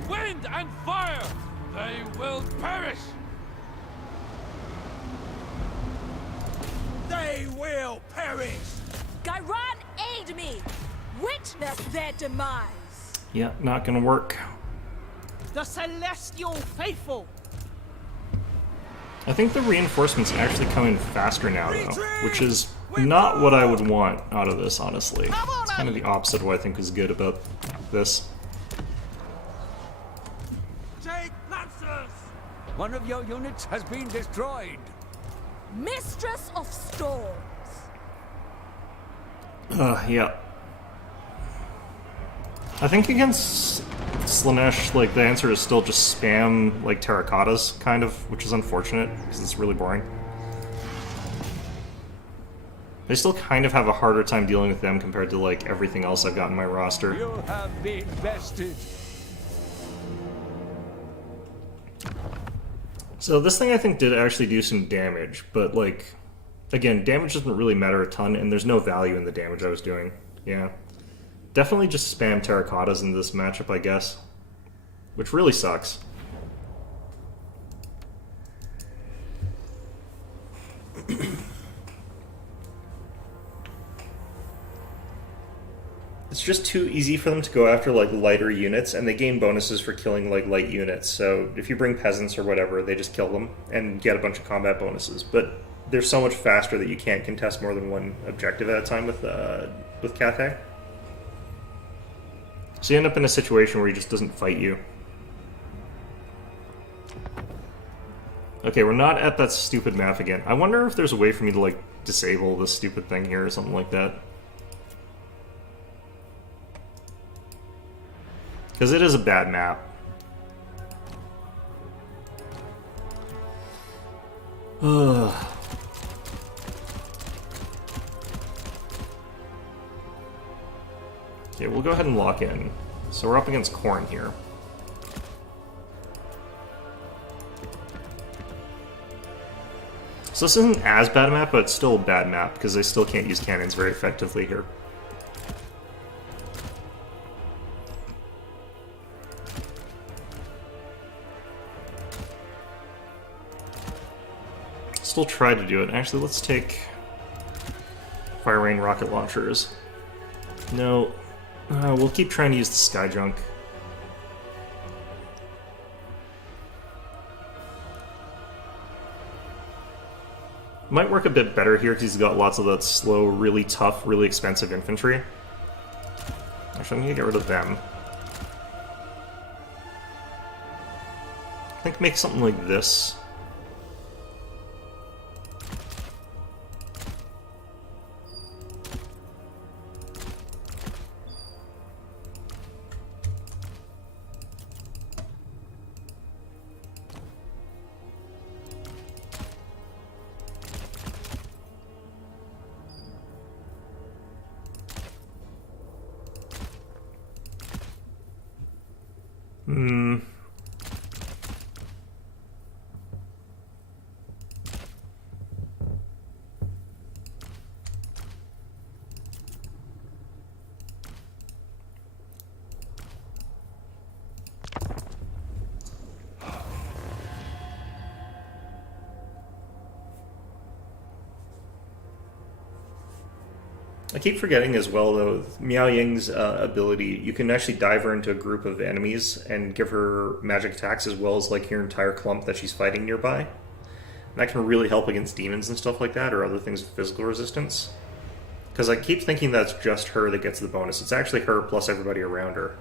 Wind and fire! They will perish! They will perish! Gairan, aid me. Witness their demise. Yeah, not gonna work. The celestial faithful. I think the reinforcements actually come in faster now, though, which is not what I would want out of this, honestly. It's kind of the opposite of what I think is good about this. Jade Lancers! One of your units has been destroyed. Mistress of storms. Yeah. I think against Slaanesh, like, the answer is still just spam, like, terracottas, kind of, which is unfortunate, because it's really boring. I still kind of have a harder time dealing with them compared to, like, everything else I've got in my roster. You have been bested. So this thing I think did actually do some damage, but, like, again, damage doesn't really matter a ton, and there's no value in the damage I was doing. Yeah. Definitely just spam terracottas in this matchup, I guess. Which really sucks. It's just too easy for them to go after, like, lighter units, and they gain bonuses for killing, like, light units. So if you bring peasants or whatever, they just kill them and get a bunch of combat bonuses. But they're so much faster that you can't contest more than one objective at a time with Cathay. So you end up in a situation where he just doesn't fight you. Okay, we're not at that stupid map again. I wonder if there's a way for me to, like, disable this stupid thing here or something like that. Because it is a bad map. Ugh. Okay, we'll go ahead and lock in. So we're up against Khorne here. So this isn't as bad a map, but it's still a bad map because they still can't use cannons very effectively here. Still try to do it. Actually, let's take Fire Rain rocket launchers. No. We'll keep trying to use the Sky Junk. Might work a bit better here because he's got lots of that slow, really tough, really expensive infantry. Actually, I'm gonna get rid of them. I think make something like this. I keep forgetting as well, though, Miao Ying's ability, you can actually dive her into a group of enemies and give her magic attacks as well as like your entire clump that she's fighting nearby. And that can really help against demons and stuff like that, or other things with physical resistance. Because I keep thinking that's just her that gets the bonus. It's actually her plus everybody around her.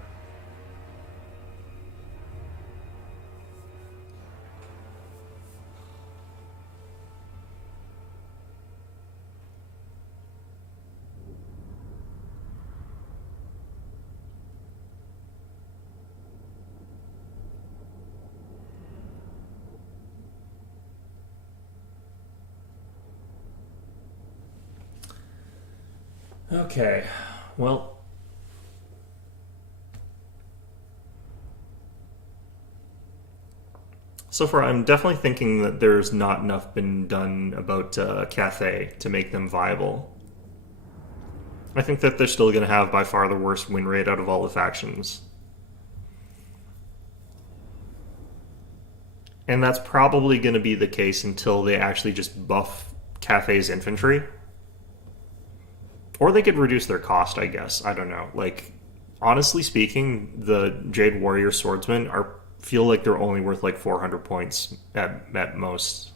Okay, well... So far, I'm definitely thinking that there's not enough been done about Cathay to make them viable. I think that they're still going to have by far the worst win rate out of all the factions. And that's probably going to be the case until they actually just buff Cathay's infantry. Or they could reduce their cost, I guess. I don't know. Like, honestly speaking, the Jade Warrior Swordsmen feel like they're only worth like 400 points at most.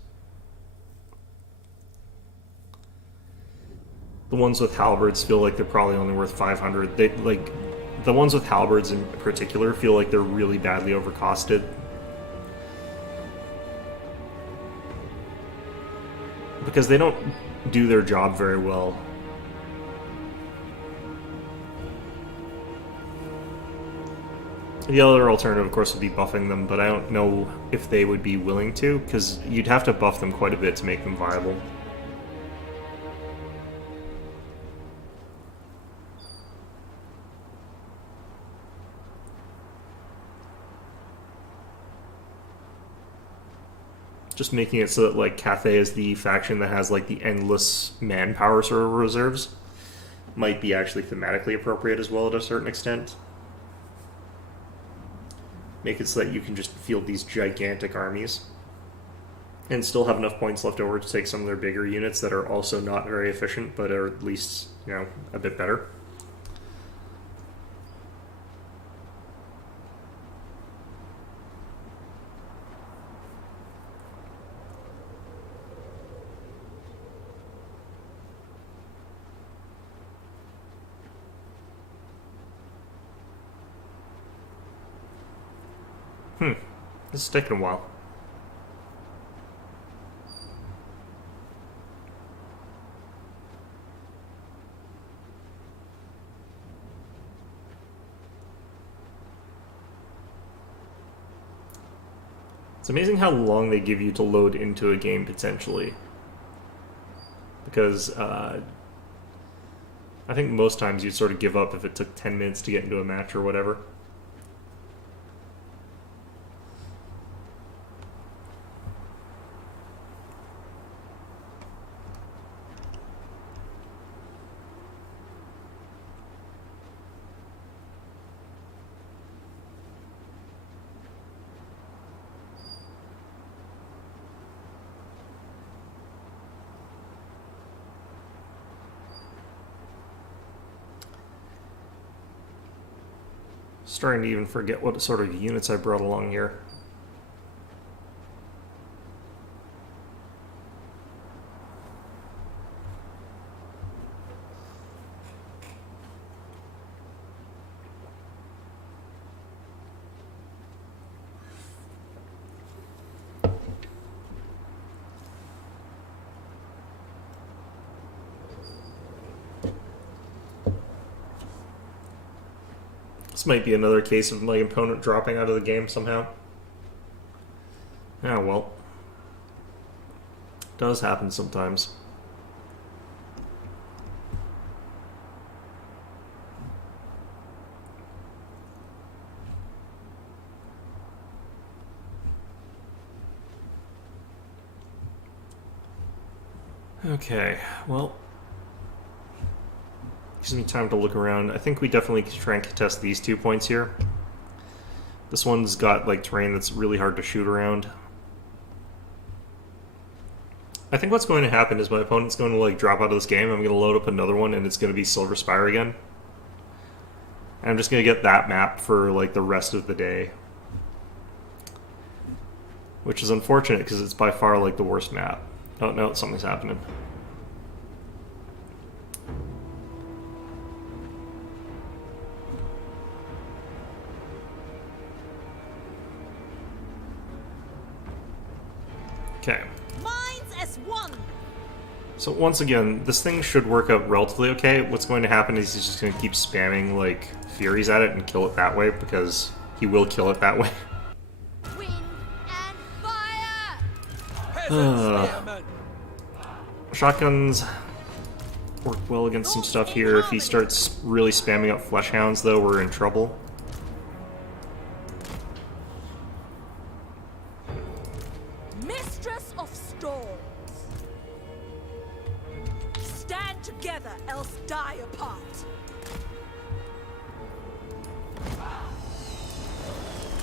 The ones with halberds feel like they're probably only worth 500. They like the ones with halberds in particular feel like they're really badly overcosted. Because they don't do their job very well. The other alternative, of course, would be buffing them, but I don't know if they would be willing to, because you'd have to buff them quite a bit to make them viable. Just making it so that, like, Cathay is the faction that has, like, the endless manpower sort of reserves might be actually thematically appropriate as well to a certain extent. Make it so that you can just field these gigantic armies and still have enough points left over to take some of their bigger units that are also not very efficient, but are at least, you know, a bit better. This is taking a while. It's amazing how long they give you to load into a game, potentially. Because, I think most times you'd sort of give up if it took 10 minutes to get into a match or whatever. Starting to even forget what sort of units I brought along here. This might be another case of my opponent dropping out of the game somehow. Yeah, well. Does happen sometimes. Okay, well, gives me time to look around. I think we definitely can try and contest these 2 points here. This one's got like terrain that's really hard to shoot around. I think what's going to happen is my opponent's going to like drop out of this game. I'm going to load up another one and it's going to be Silver Spire again. And I'm just going to get that map for like the rest of the day. Which is unfortunate because it's by far like the worst map. Oh no, something's happening. Okay. Minds as one. So once again, this thing should work out relatively okay. What's going to happen is he's just going to keep spamming like Furies at it and kill it that way because he will kill it that way. Wind and fire! Peasant spearmen! Shotguns work well against some stuff here. If he starts really spamming up Flesh Hounds, though, we're in trouble. Mistress of storms. Stand together, else die apart.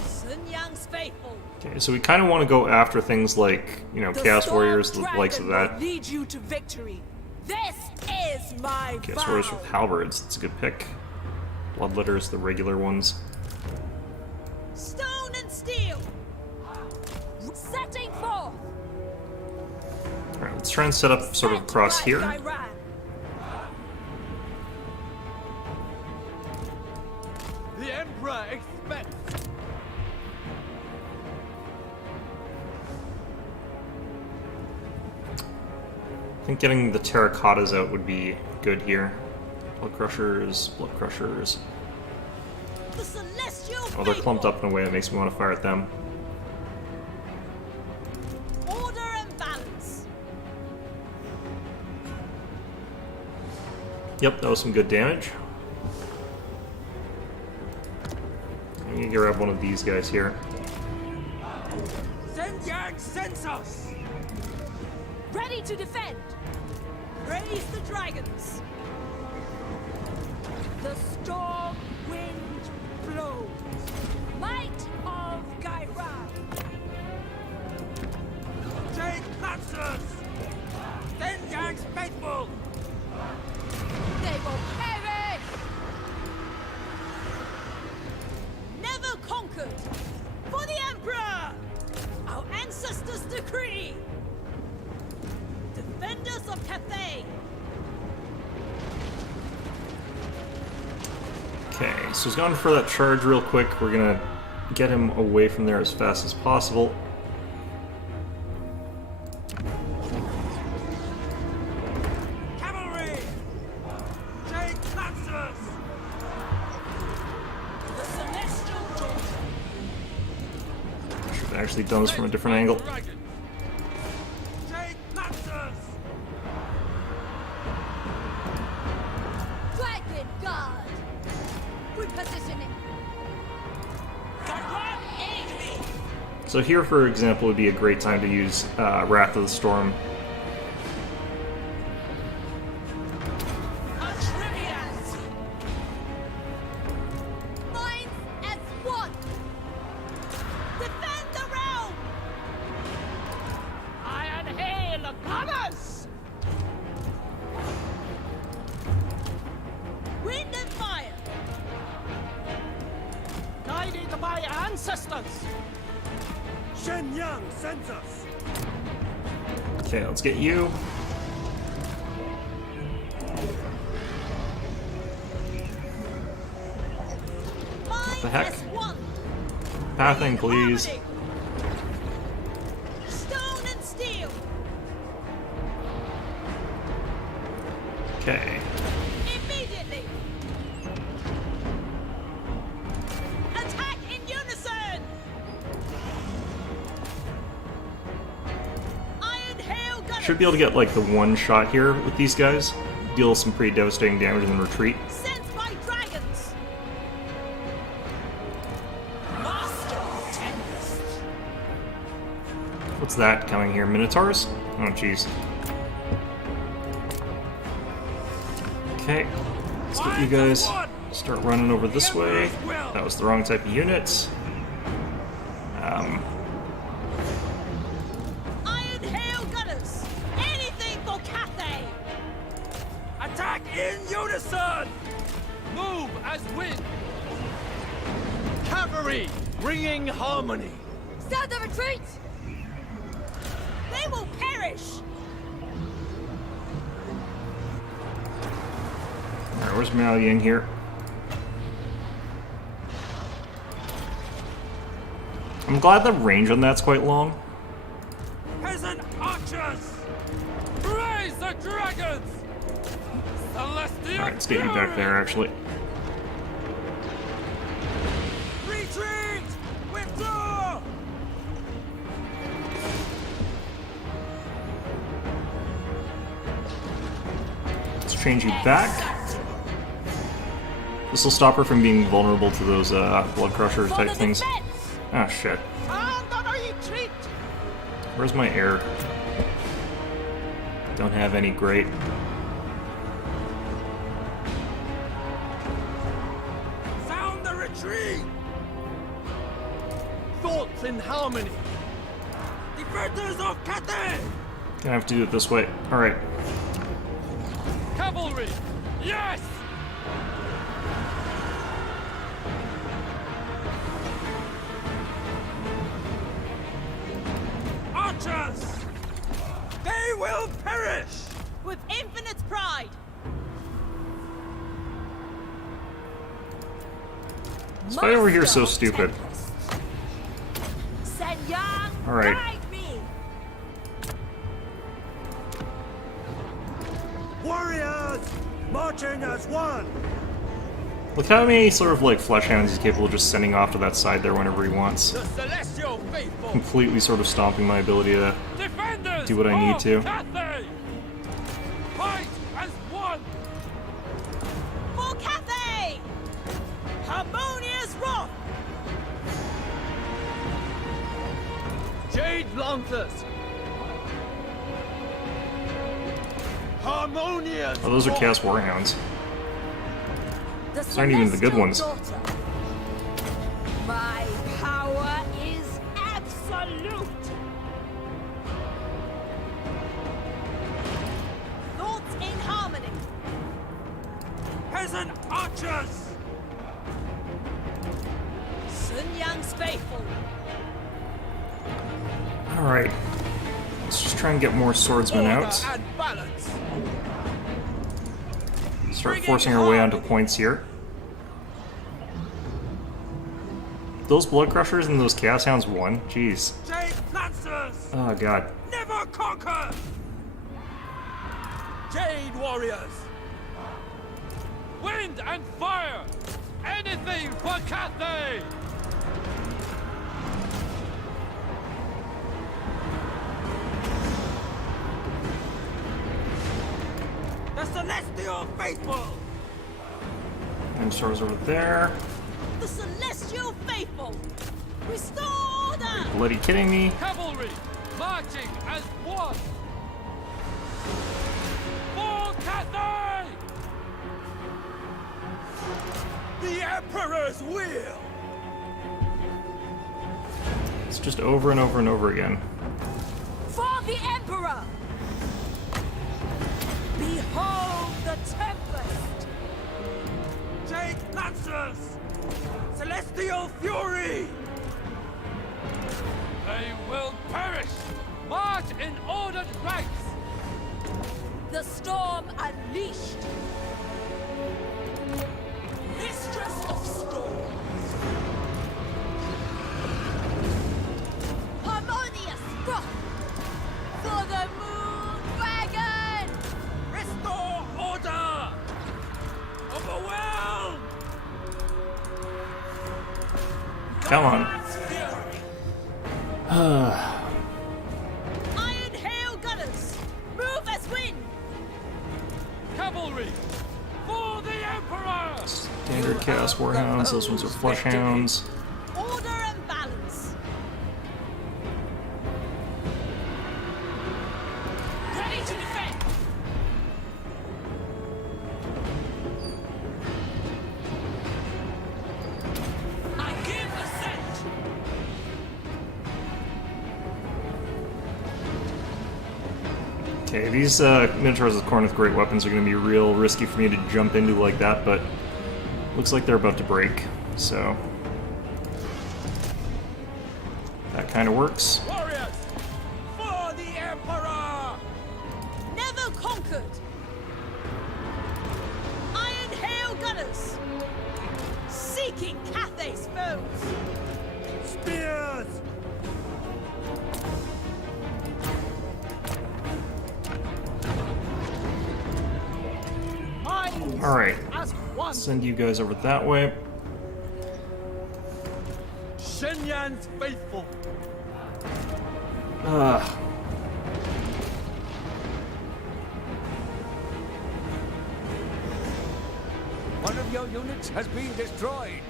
Sun Yang's faithful. Okay, so we kind of want to go after things like, you know, The Chaos Storm Warriors, the Dragon likes of that. will lead you to victory. This is my Chaos vow. Warriors with Halberds, that's a good pick. Bloodletters, the regular ones. Stone and steel. Setting forth. Alright, let's try and set up sort of Sent across by here. Gairan. The Emperor expects. I think getting the Terracottas out would be good here. Blood Crushers, Blood Crushers. The celestial Oh, they're clumped faithful. up in a way that makes me want to fire at them. Order and balance. Yep, that was some good damage. I'm gonna grab one of these guys here. Shenyang sends us! Ready to defend. Raise the dragons. The storm wind blows. Might of Gairan. Jade Lancers! Shenyang's faithful! They will perish. Never conquered. For the Emperor. Our ancestors' decree. Defenders of Cathay. Okay, so he's gone for that charge real quick. We're gonna get him away from there as fast as possible. Cavalry! Jade Lancers! The celestial daughter. Should have actually done this from a different angle. Dragon! Jade Lancers! Dragon Guard. Repositioning. So here, for example, would be a great time to use Wrath of the Storm. Atrimians. Minds as one. Defend the realm. Iron Hail Gunners! Wind and fire. Guided by ancestors! Shenyang sends us! Okay, let's get you. Mind the heck? as one. Pathing, please. Harmony. Okay. Immediately! Attack in unison! Iron Hail Gunners! Should be able to get like the one shot here with these guys. Deal some pretty devastating damage and then retreat. Sent by dragons! Master Tempest! What's that coming here? Minotaurs? Oh, jeez. Okay. Let's get you guys start running over this way. That was the wrong type of unit. Iron Hail Gunners! Anything for Cathay! Attack in unison! Move as wind! Cavalry, bringing harmony! Sound the retreat! They will perish! Alright, where's Malian here? I'm glad the range on that's quite long. Peasant archers! Raise the dragons! Celestial Alright, let's get you back there, actually. Retreat! Withdraw! Let's change you back. This will stop her from being vulnerable to those blood crusher type things. Ah, shit. Under retreat! Where's my air? Don't have any great. Sound the retreat! Thoughts in harmony! Defenders of Cathay! Gonna have to do it this way. Alright. Cavalry! Yes! Archers! They will perish! With infinite pride! This fight over here is so Master stupid. Tempest. Sen Yang, All right. guide me! Warriors! Marching as one! Look how many sort of like flesh hounds he's capable of just sending off to that side there whenever he wants. The Celestial Faithful! Completely sort of stomping my ability to Defenders do what I need of to. Cathay! Fight as one! For Cathay! Harmonious Wrath! Jade Lancers! Harmonious! Oh, those are Wrath! Chaos Warhounds. The These aren't even the good ones. Celestial Daughter. My power is absolute! Thoughts in harmony! Peasant archers! Sun Yang's faithful! Alright. Let's just try and get more swordsmen Order out. and balance! Start forcing our way onto points here. Those blood crushers and those chaos hounds won. Jeez. Jade Lancers! Oh god. Never conquer! Jade warriors! Wind and fire! Anything for Cathay! The Celestial Faithful! And swords over there. The Celestial Faithful! Restore order! Bloody kidding me. Cavalry, marching as one! For Cathay! The Emperor's will! It's just over and over and over again. For the Emperor! Behold the Tempest! Jade Lancers! Celestial Fury! They will perish! March in ordered ranks! The storm unleashed! Mistress of Storms! Harmonious Wrath! For the Moon Dragon! Restore order! Come on. Iron Hail Gunners! Move as wind! Cavalry! For the Emperor! Standard Chaos Warhounds. Those ones are Flesh Hounds. Order and balance! Ready to defend! I give assent! Okay, these Minotaurs with Khorne with great weapons are going to be real risky for me to jump into like that, but looks like they're about to break, so that kind of works. Warriors! For the Emperor! Never conquered! Iron Hail Gunners! Seeking Cathay's foes! Spears! Minds All right, as one! send you guys over that way. Shenyan's faithful! One of your units has been destroyed.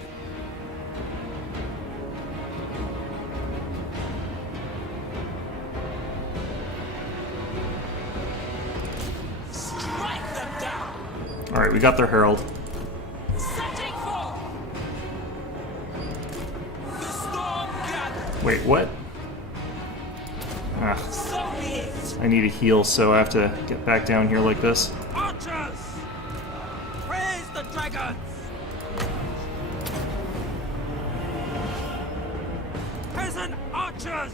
Strike them down! All right, we got their Herald. Setting forth! The storm gathers! Wait, what? Ah, So be it! I need a heal, so I have to get back down here like this. Archers! Praise the dragons! Peasant archers!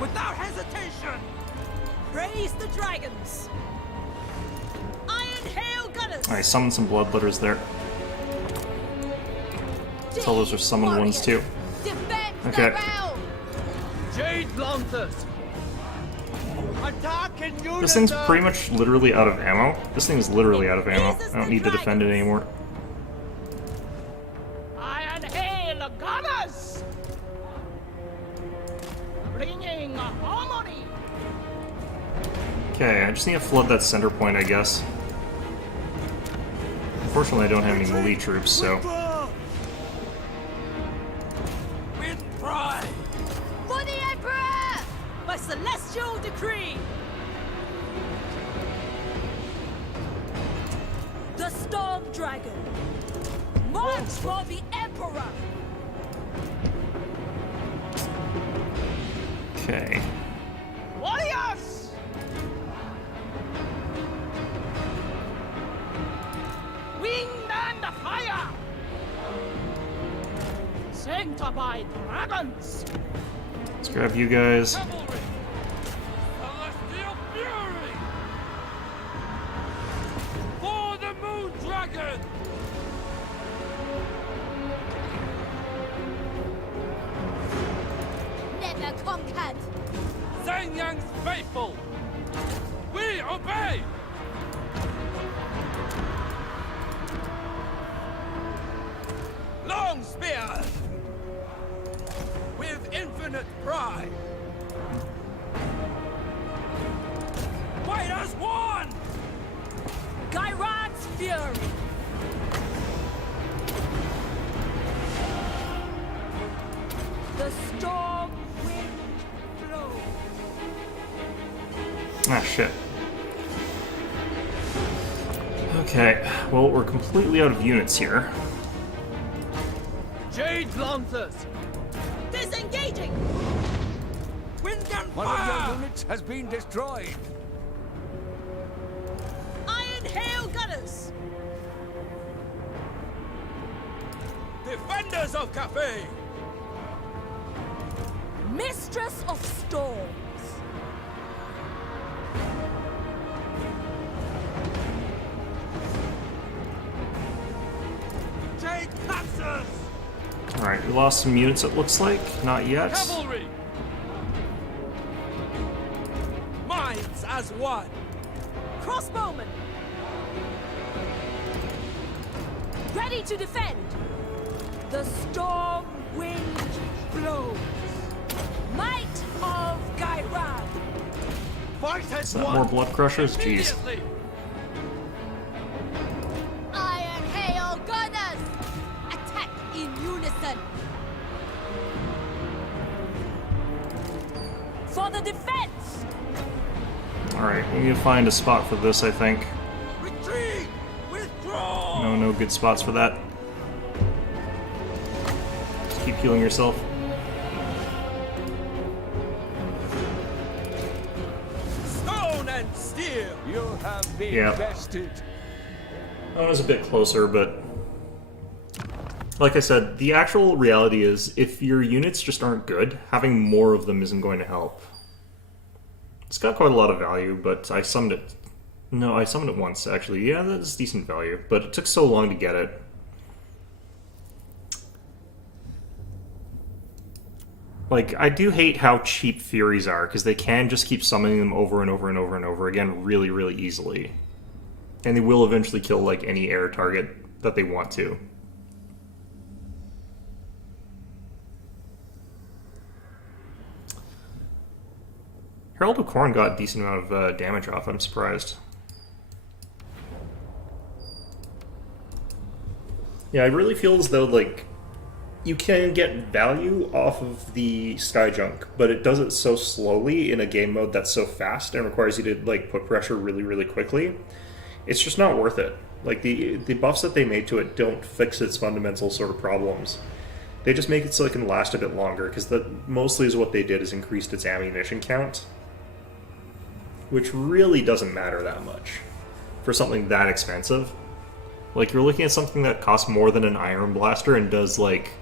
Without hesitation! Praise the dragons! Iron Hail Gunners! All right, summon some Bloodletters there. Tell those are summoned ones too. Defend Okay. the realm! Jade Lanthers! Attack and unison! This thing's pretty much literally out of ammo. This thing is literally out of ammo. I don't need to defend it anymore. Iron Hail Gunners! Bringing harmony! Okay, I just need to flood that center point, I guess. Unfortunately, I don't have any melee troops, so... With pride! For the Emperor! By celestial decree! The Storm Dragon! March for the Emperor! Okay. Warriors! Wind and fire! Sent by dragons! Let's grab you guys. Cavalry! Celestial fury! For the Moon Dragon! Never conquered! Zhang faithful! We obey! Long spears! With infinite pride! Fight as one! Gairan's Fury! The Storm Wind Blow! Ah, shit. Okay, well, we're completely out of units here. Jade Lanthers! Disengaging! Wind and One of your fire! units has been destroyed. Iron Hail Gunners! Defenders of Cafe! Mistress of Storms! Jade Lancers! Alright, we lost some units, it looks like. Not yet. Cavalry! Minds as one! Crossbowmen! Ready to defend! The Storm Wind blows. Might of Gairan. Fight as Is that more blood crushers? Jeez. Immediately. Iron Hail Gunners! Attack in unison! For the defense! Alright, we need to find a spot for this, I think. Retreat! Withdraw! No good spots for that. Just keep healing yourself. Stone and steel! You have been Yeah. bested. That was a bit closer, but like I said, the actual reality is if your units just aren't good, having more of them isn't going to help. It's got quite a lot of value, but I summoned it. No, I summoned it once, actually. Yeah, that's decent value, but it took so long to get it. Like, I do hate how cheap Furies are, because they can just keep summoning them over and over and over and over again really, really easily. And they will eventually kill, like, any air target that they want to. Herald of Khorne got a decent amount of damage off, I'm surprised. Yeah, I really feel as though, like, you can get value off of the Sky Junk, but it does it so slowly in a game mode that's so fast and requires you to, like, put pressure really, really quickly. It's just not worth it. Like, the buffs that they made to it don't fix its fundamental sort of problems. They just make it so it can last a bit longer, because that mostly is what they did is increased its ammunition count, which really doesn't matter that much for something that expensive. Like, you're looking at something that costs more than an Iron Blaster and does, like,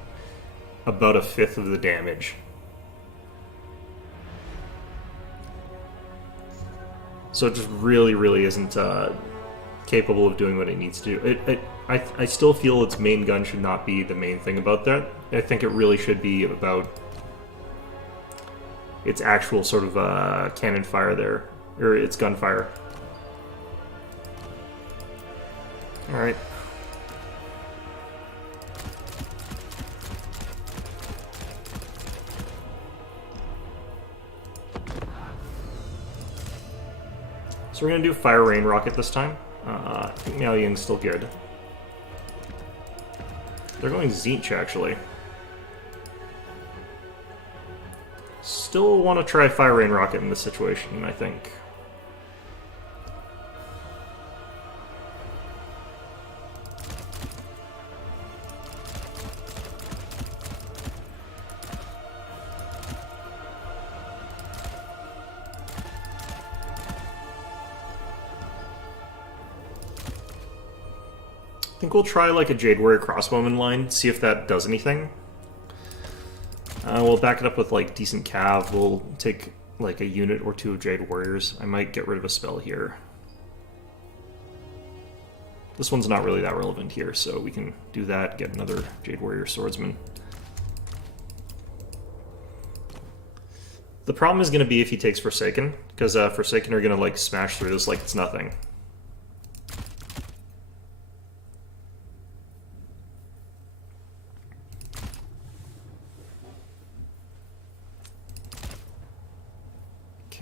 about a fifth of the damage. So it just really, really isn't capable of doing what it needs to do. I still feel its main gun should not be the main thing about that. I think it really should be about its actual sort of cannon fire there, or its gunfire. Alright. So we're going to do Fire Rain Rocket this time. I think Miao Ying's still good. They're going Tzeentch, actually. Still want to try Fire Rain Rocket in this situation, I think. I think we'll try like a Jade Warrior Crossbowman line, see if that does anything. We'll back it up with like decent cav. We'll take like a unit or two of Jade Warriors. I might get rid of a spell here. This one's not really that relevant here, so we can do that, get another Jade Warrior Swordsman. The problem is going to be if he takes Forsaken, because Forsaken are going to like smash through this like it's nothing.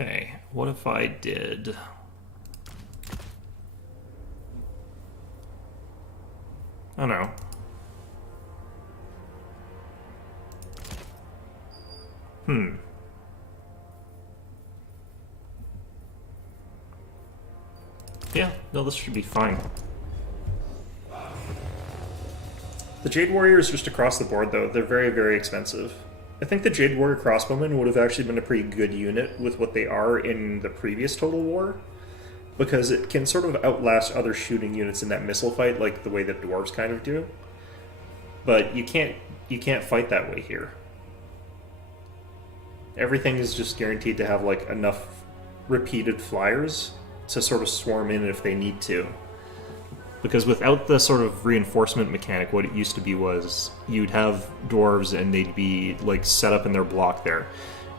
Okay, what if I did... I don't know. Yeah, no, this should be fine. The Jade Warriors just across the board, though, they're very, very expensive. I think the Jade Warrior Crossbowmen would have actually been a pretty good unit with what they are in the previous Total War, because it can sort of outlast other shooting units in that missile fight, like the way that dwarves kind of do. But you can't fight that way here. Everything is just guaranteed to have like enough repeated flyers to sort of swarm in if they need to. Because without the sort of reinforcement mechanic, what it used to be was you'd have dwarves and they'd be like set up in their block there.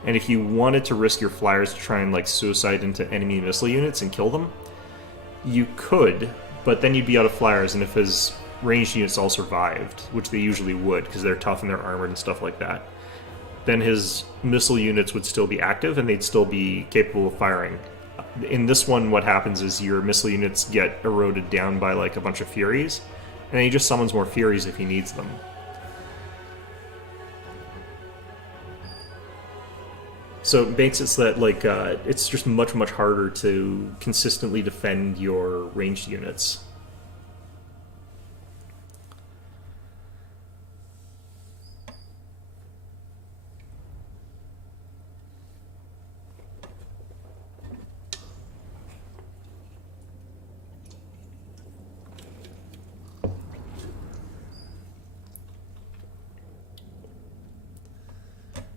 And if you wanted to risk your flyers to try and like suicide into enemy missile units and kill them, you could, but then you'd be out of flyers, and if his ranged units all survived, which they usually would because they're tough and they're armored and stuff like that, then his missile units would still be active and they'd still be capable of firing. In this one, what happens is your missile units get eroded down by like a bunch of Furies, and then he just summons more Furies if he needs them. So it makes it so that like it's just much harder to consistently defend your ranged units.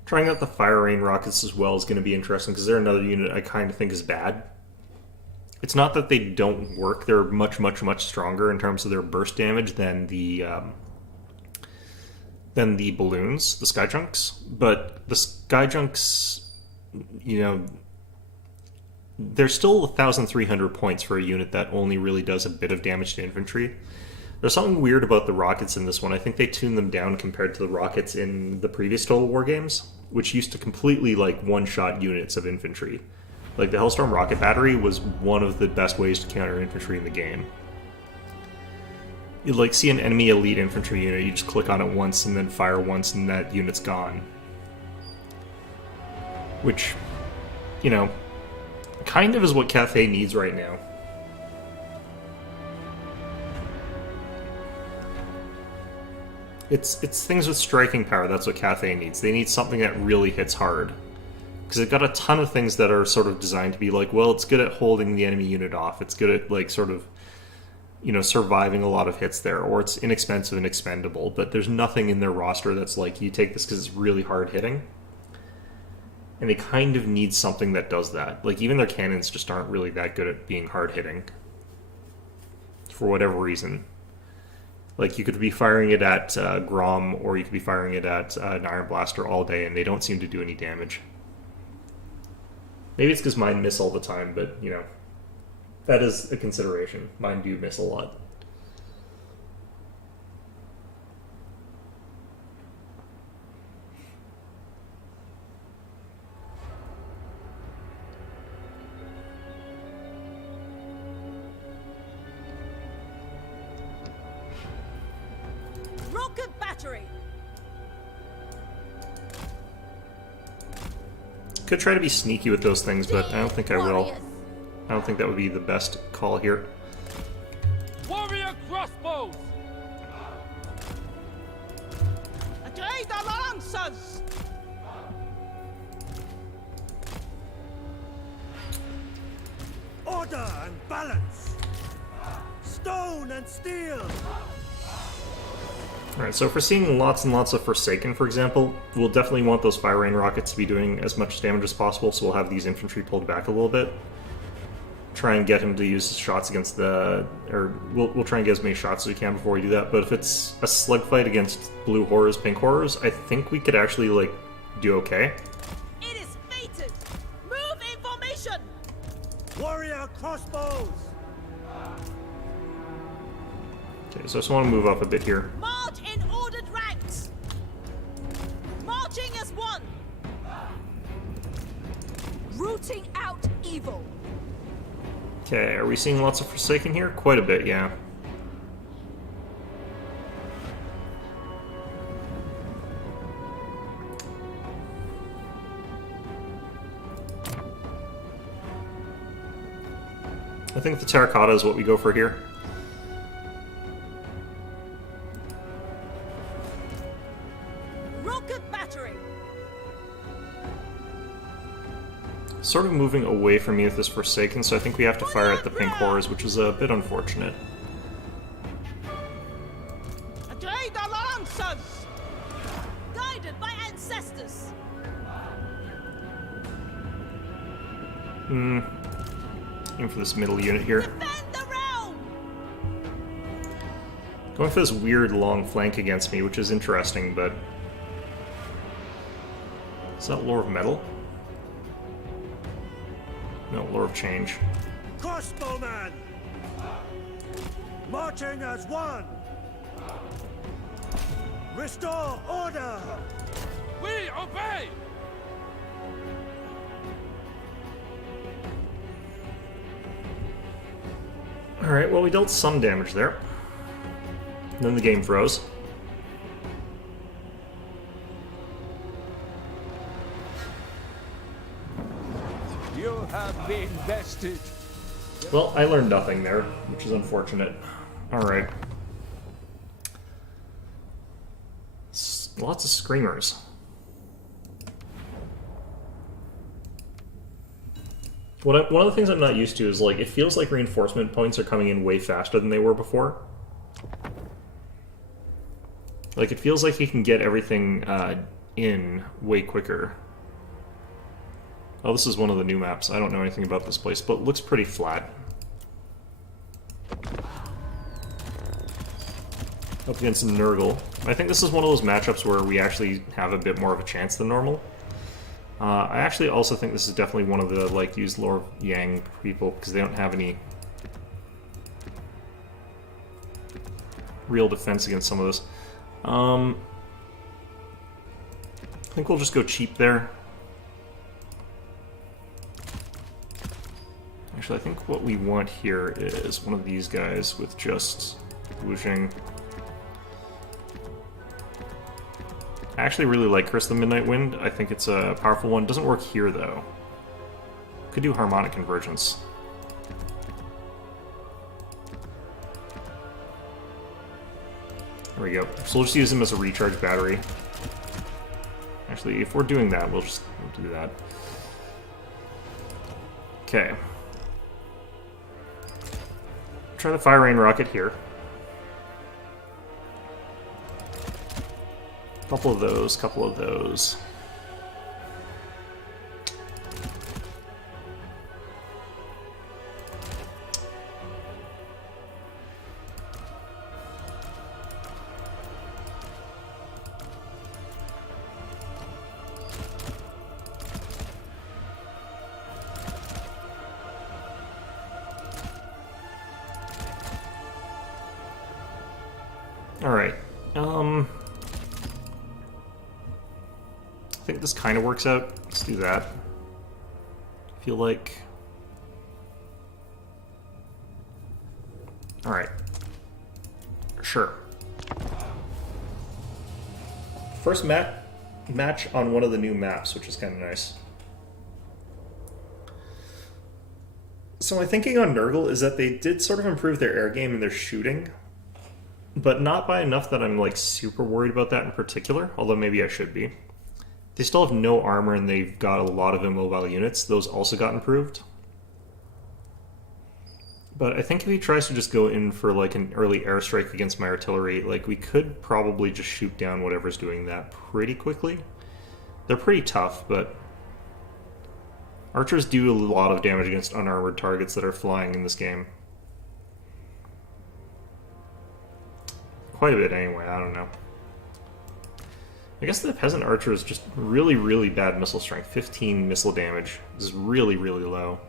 Trying out the Fire Rain rockets as well is going to be interesting because they're another unit I kind of think is bad. It's not that they don't work; they're much stronger in terms of their burst damage than the balloons, the Skyjunks. But the Skyjunks, you know, they're still 1,300 points for a unit that only really does a bit of damage to infantry. There's something weird about the rockets in this one. I think they tuned them down compared to the rockets in the previous Total War games, which used to completely like one-shot units of infantry. Like the Hellstorm rocket battery was one of the best ways to counter infantry in the game. You'd like see an enemy elite infantry unit, you just click on it once and then fire once and that unit's gone. Which, you know, kind of is what Cathay needs right now. It's things with striking power, that's what Cathay needs. They need something that really hits hard. Because they've got a ton of things that are sort of designed to be like, well, it's good at holding the enemy unit off. It's good at, like, sort of, you know, surviving a lot of hits there. Or it's inexpensive and expendable. But there's nothing in their roster that's like, you take this because it's really hard hitting. And they kind of need something that does that. Like, even their cannons just aren't really that good at being hard hitting. For whatever reason. Like, you could be firing it at Grom, or you could be firing it at an Iron Blaster all day, and they don't seem to do any damage. Maybe it's because mine miss all the time, but, you know, that is a consideration. Mine do miss a lot. Rocket battery. Could try to be sneaky with those things, but I don't think I will. I don't think that would be the best call here. Warrior crossbows! Atrás the lances. Order and balance! Stone and steel! Alright, so if we're seeing lots and lots of Forsaken, for example, we'll definitely want those Fire Rain rockets to be doing as much damage as possible, so we'll have these infantry pulled back a little bit. Try and get him to use his shots against the... or we'll try and get as many shots as we can before we do that, but if it's a slugfight against blue horrors, pink horrors, I think we could actually, like, do okay. It is fated. Move in formation. Warrior crossbows! Okay, so I just want to move up a bit here. March in ordered ranks. Marching as one. Rooting out evil. Okay, are we seeing lots of Forsaken here? Quite a bit, yeah. I think the Terracotta is what we go for here. Rocket battery. Sort of moving away from me with this Forsaken, so I think we have to fire at the pink horrors, which is a bit unfortunate. Atrás the lances. Guided by ancestors. Aim for this middle unit here. Defend the realm. Going for this weird long flank against me, which is interesting, but... Is that Lore of Metal? No, Lore of Change. Crossbowman! Marching as one! Restore order! We obey! Alright, well, we dealt some damage there. Then the game froze. You have been bested. Well, I learned nothing there, which is unfortunate. Alright. Lots of screamers. One of the things I'm not used to is, like, it feels like reinforcement points are coming in way faster than they were before. Like, it feels like you can get everything in way quicker. Oh, this is one of the new maps. I don't know anything about this place, but it looks pretty flat. Up against Nurgle. I think this is one of those matchups where we actually have a bit more of a chance than normal. I actually also think this is definitely one of the, like, use Lord Yang people, because they don't have any real defense against some of this. I think we'll just go cheap there. Actually, I think what we want here is one of these guys with just Wuxing. I actually really like Curse of the Midnight Wind. I think it's a powerful one. Doesn't work here, though. Could do Harmonic Convergence. There we go. So we'll just use him as a recharge battery. Actually, if we're doing that, we'll do that. Okay. Try the Fire Rain Rocket here. Couple of those, couple of those. All right. I think this kind of works out. Let's do that. I feel like... Alright. Sure. First match on one of the new maps, which is kind of nice. So my thinking on Nurgle is that they did sort of improve their air game and their shooting, but not by enough that I'm, like, super worried about that in particular, although maybe I should be. They still have no armor, and they've got a lot of immobile units. Those also got improved. But I think if he tries to just go in for, like, an early airstrike against my artillery, like, we could probably just shoot down whatever's doing that pretty quickly. They're pretty tough, but archers do a lot of damage against unarmored targets that are flying in this game. Quite a bit anyway, I don't know. I guess the Peasant Archer is just really, really bad missile strength. 15 missile damage. This is really, really low.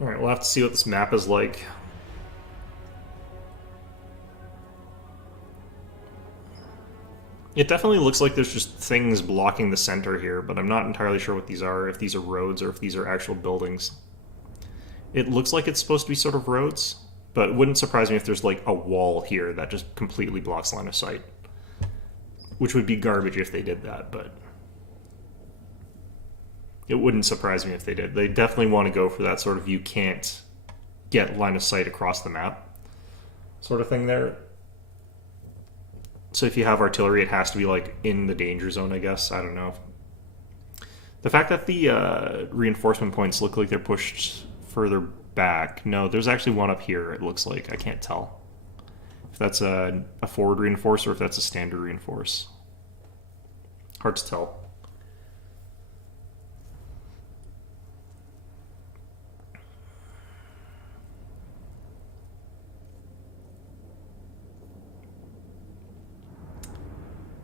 Alright, we'll have to see what this map is like. It definitely looks like there's just things blocking the center here, but I'm not entirely sure what these are, if these are roads or if these are actual buildings. It looks like it's supposed to be sort of roads, but it wouldn't surprise me if there's like a wall here that just completely blocks line of sight. Which would be garbage if they did that, but it wouldn't surprise me if they did. They definitely want to go for that sort of you can't get line of sight across the map sort of thing there. So if you have artillery, it has to be, like, in the danger zone, I guess. I don't know. The fact that the reinforcement points look like they're pushed further back. No, there's actually one up here, it looks like. I can't tell if that's a forward reinforce or if that's a standard reinforce. Hard to tell.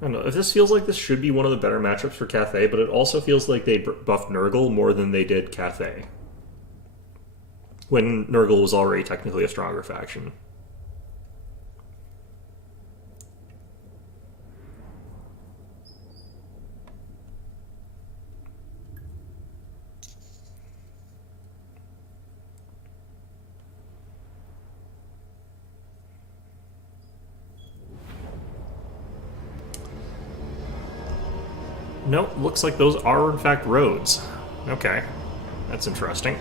I don't know, if this feels like this should be one of the better matchups for Cathay, but it also feels like they buffed Nurgle more than they did Cathay. When Nurgle was already technically a stronger faction. Nope, looks like those are in fact roads. Okay, that's interesting.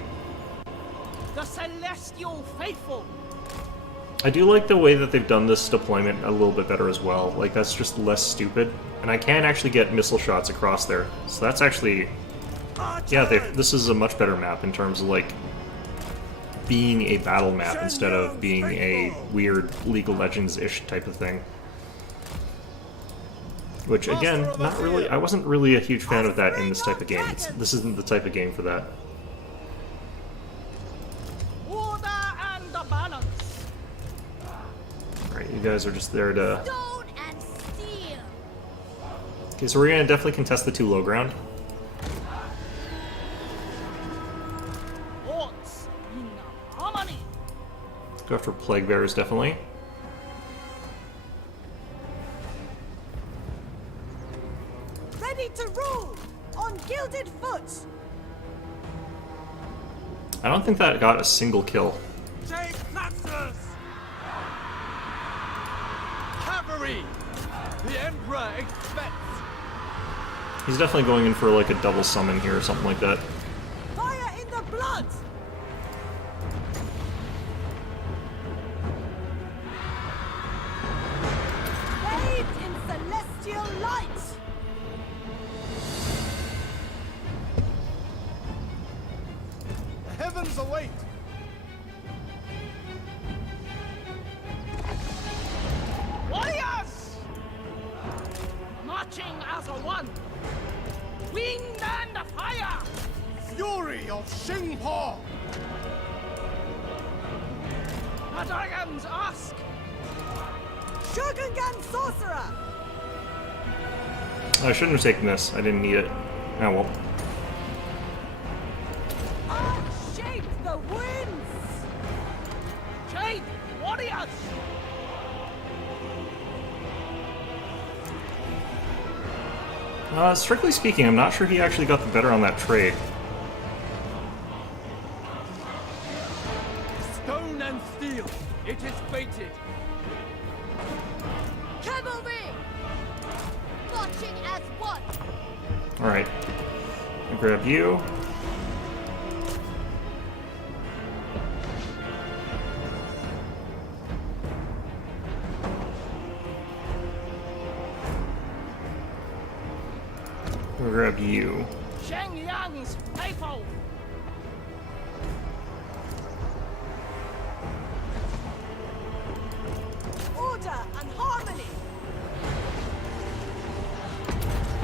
The Celestial Faithful. I do like the way that they've done this deployment a little bit better as well. Like, that's just less stupid. And I can actually get missile shots across there. So that's actually... Yeah, this is a much better map in terms of, like, being a battle map instead of being a weird League of Legends-ish type of thing. Which, again, not really... I wasn't really a huge fan of that in this type of game. This isn't the type of game for that. Order and the balance. Alright, you guys are just there to... Stone and steel. Okay, so we're gonna definitely contest the 2 low ground. Odds in harmony. Go after Plague Bearers, definitely. Ready to rule on gilded foot. I don't think that got a single kill. Take Naxos! Cavalry! The Emperor expects! He's definitely going in for like a double summon here or something like that. Fire in the blood. Bathed in celestial light. The heavens await! Warriors! Marching as a one. Wind and fire. Fury of Xingpo! The dragons ask. Shogungan sorcerer! I shouldn't have taken this. I didn't need it. Oh well. Shape the winds. Shape warriors. Strictly speaking, I'm not sure he actually got the better on that trade. Stone and steel. It is fated. Cavalry! Marching as one. Alright. I'll grab you. I'll grab you. Shenyang's faithful. Order and harmony!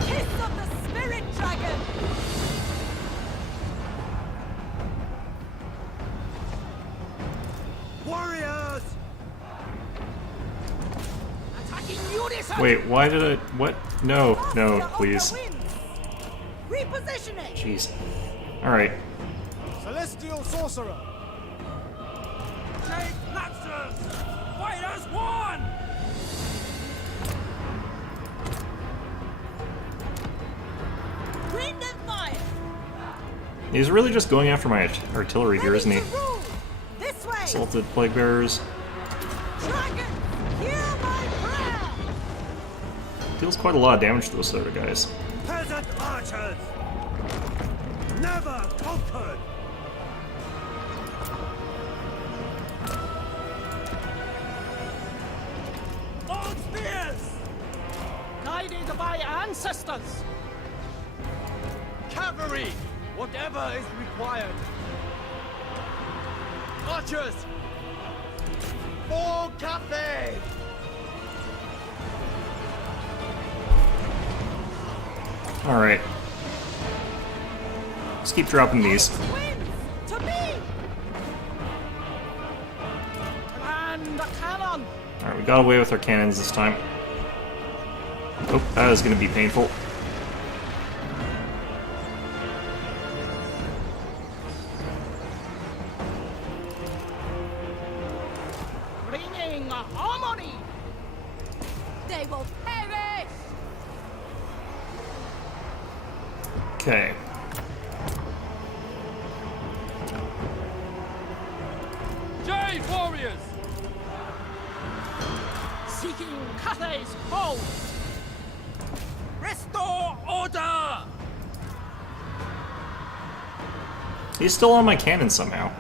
Kiss of the Spirit Dragon! Warriors! Attacking unison. Wait, why did I... What? No, no, please. Repositioning. Jeez. Alright. Celestial Sorcerer! Take Naxos! Fight as one! Wind and fire. He's really just going after my artillery here, isn't he? Ready to rule. This way. Assaulted Plague Bearers. Dragon, hear my prayer. Deals quite a lot of damage to those sort of guys. Peasant archers! Never conquered! Long spears! Guided by ancestors. Cavalry! Whatever is required! Archers! For Cathay! Alright. Let's keep dropping these. Winds to me. And the cannon. Alright, we got away with our cannons this time. Oh, that is going to be painful. Bringing harmony. They will perish! Okay. Jade warriors! Seeking Cathay's foe. Restore order! He's still on my cannon somehow.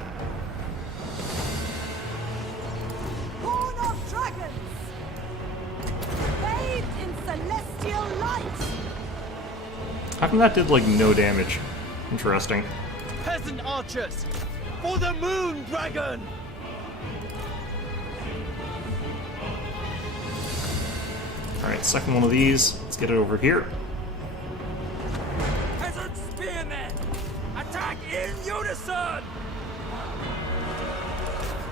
Born of dragons! Bathed in celestial light! How come that did, like, no damage? Interesting. Peasant archers! For the moon dragon! Alright, second one of these. Let's get it over here. Peasant spearmen! Attack in unison!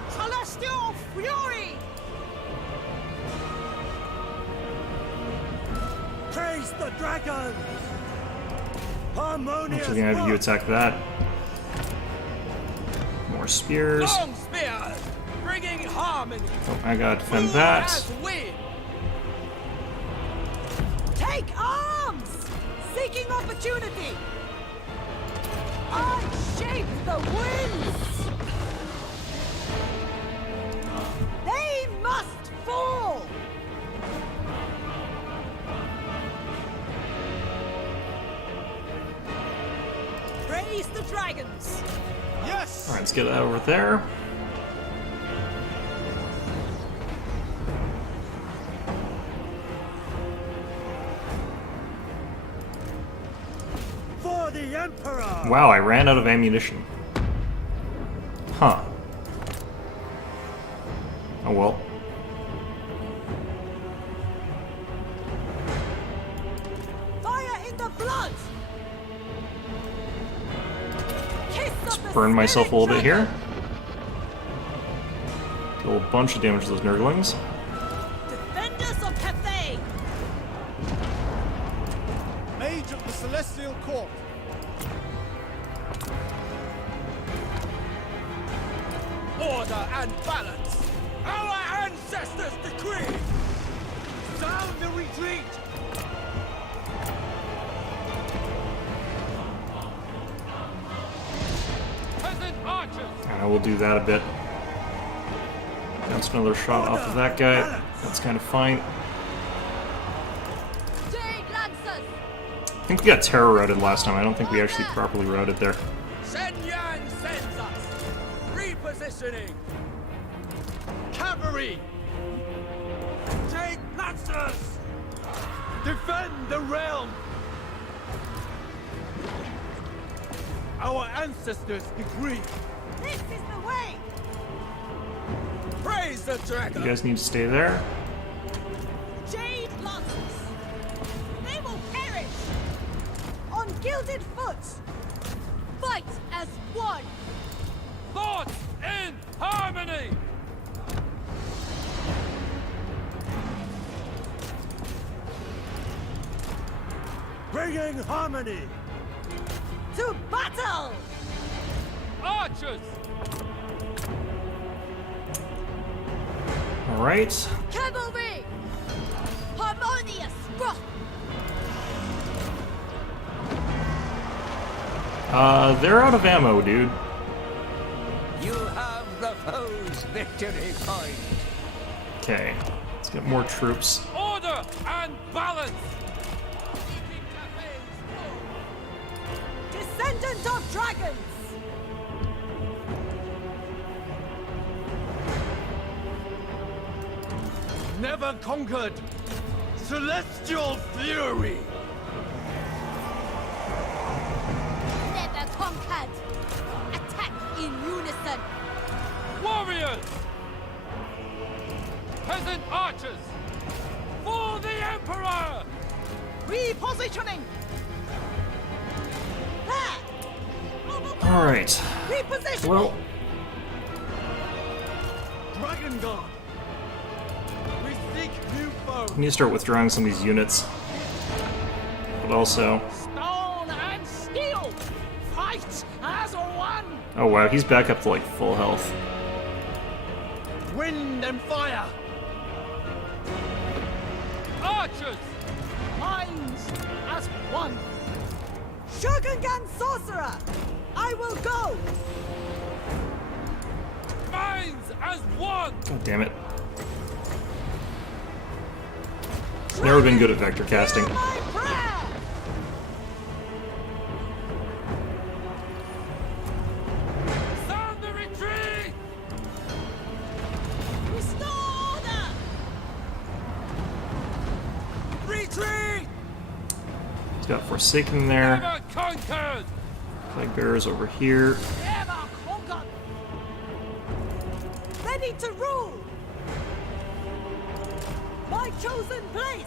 Celestial fury. Praise the dragon! Harmonious Actually gonna have you rock. attack that. More spears. Long spears! Bringing harmony! Oh, I gotta defend Who that. has win? Take arms! Seeking opportunity! I shape the winds! They must fall! Praise the dragons. Yes! Alright, let's get that over there. For the Emperor! Wow, I ran out of ammunition. Huh. Oh well. Fire in the blood! Kiss of the Burn myself a spirit little bit here. dragon! Deal a bunch of damage to those Nurglings. Defenders of Cathay. Mage of the Celestial Court! Order and balance! Our ancestors' decree! Sound the retreat! Peasant archers! And I will do that a bit. Bounce another shot off of that guy. That's kind of fine. Jade Lancers! I think we got terror routed last time. I don't think we actually properly routed there. Shen Yan sends us! Repositioning! Cavalry! Jade Lancers! Defend the realm! Our ancestors' decree! This is the way! Praise the You dragon! guys need to stay there. Jade Lancers. They will perish. On gilded foot! Fight as one! Thoughts in harmony! Bringing harmony! To battle! Archers! Alright. Cavalry! Harmonious rock! They're out of ammo, dude. You have the foe's victory point. Okay. Let's get more troops. Order and balance! Descendant of dragons! Never conquered! Celestial fury! Never conquered! Attack in unison! Warriors! Peasant archers! For the Emperor! Repositioning. There. Alright. Repositioning. Well, Dragon Guard! Seek new foe. I need to start withdrawing some of these units. But also... Stone and steel! Fight as one! Oh wow, he's back up to like full health. Wind and fire. Archers! Minds as one! Shogungan sorcerer! I will go! Minds as one! God damn it. Never been good at vector casting. Hear my prayer! Sound the retreat! Restore order! Retreat. He's got Forsaken there. Never conquered! Plague Bearers over here. Never conquered! Ready to rule! My chosen place!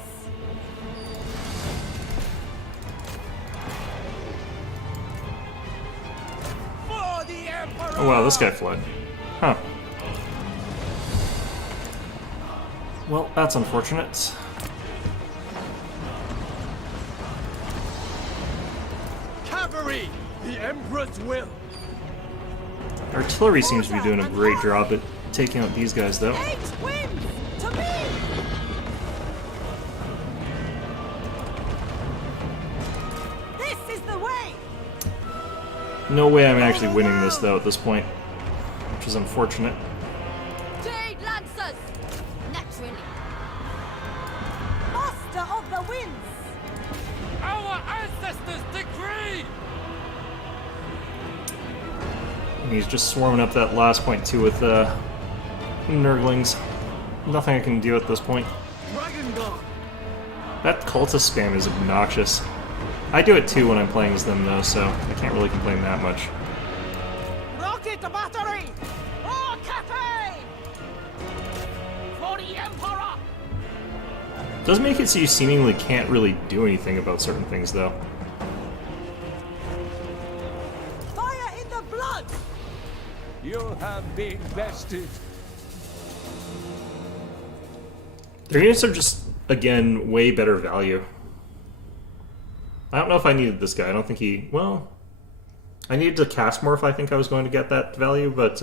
For the Emperor. Oh wow, this guy fled. Huh. Well, that's unfortunate. Cavalry. The Emperor's will. Artillery seems to be doing a great job at taking out these guys, though. 8 wins! To me! This is the way! No way I'm actually winning this, though, at this point. Which is unfortunate. Jade Lancers! Naturally. Master of the winds! Our ancestors decree! And he's just swarming up that last point, too, with Nurglings. Nothing I can do at this point. Dragon Guard. That cultist spam is obnoxious. I do it, too, when I'm playing as them, though, so I can't really complain that much. Rocket battery! For Cathay! For the Emperor! Does make it so you seemingly can't really do anything about certain things, though. Fire in the blood! You have been bested. Their units are just, again, way better value. I don't know if I needed this guy. I don't think he... Well, I needed to cast more if I think I was going to get that value, but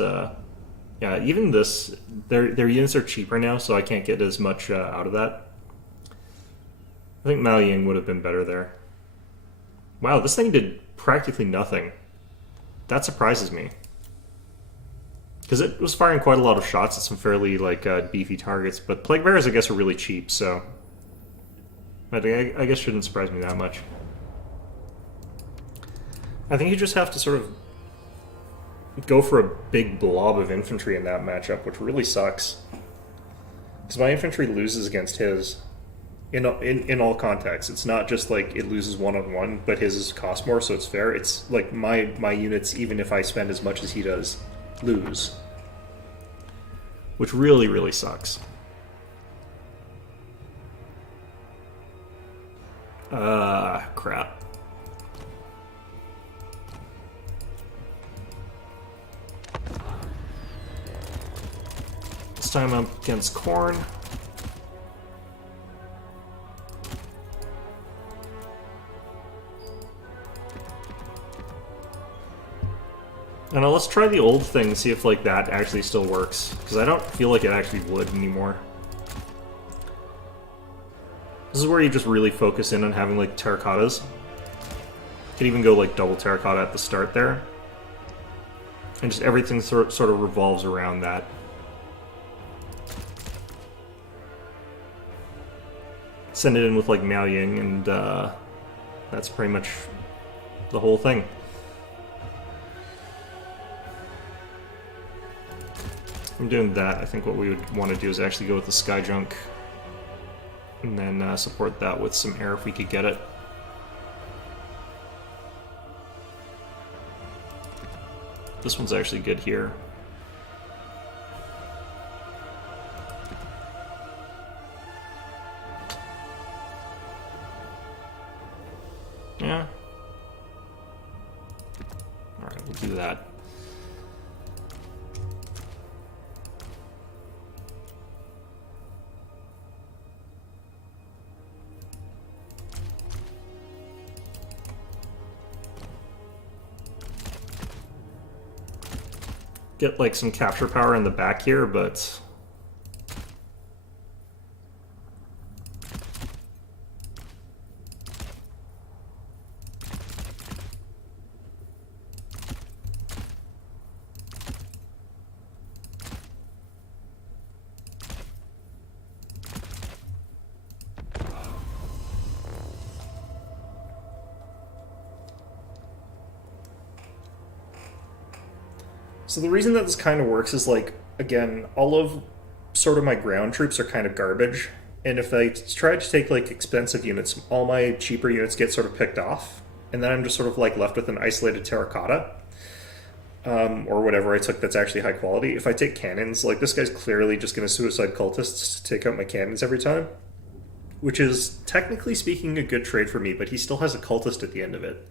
yeah, even this... Their units are cheaper now, so I can't get as much out of that. I think Mao Ying would have been better there. Wow, this thing did practically nothing. That surprises me. Because it was firing quite a lot of shots at some fairly, like, beefy targets. But Plague Bearers, I guess, are really cheap, so... I guess shouldn't surprise me that much. I think you just have to sort of go for a big blob of infantry in that matchup, which really sucks. Because my infantry loses against his in all contexts. It's not just like it loses one-on-one, but his cost more, so it's fair. It's like my units, even if I spend as much as he does, lose. Which really, really sucks. Crap. This time I'm against Khorne. And now let's try the old thing, see if like that actually still works. Because I don't feel like it actually would anymore. This is where you just really focus in on having like terracottas. You could even go like double terracotta at the start there. And just everything sort of revolves around that. Send it in with like Miao Ying, and that's pretty much the whole thing. From doing that, I think what we would want to do is actually go with the Skyjunk, and then support that with some air if we could get it. This one's actually good here. Yeah. Alright, we'll do that. get like some capture power in the back here, but so the reason that this kind of works is, like, again, all of sort of my ground troops are kind of garbage. And if I try to take, like, expensive units, all my cheaper units get sort of picked off. And then I'm just sort of, like, left with an isolated terracotta. Or whatever I took that's actually high quality. If I take cannons, like, this guy's clearly just going to suicide cultists to take out my cannons every time. Which is, technically speaking, a good trade for me, but he still has a cultist at the end of it.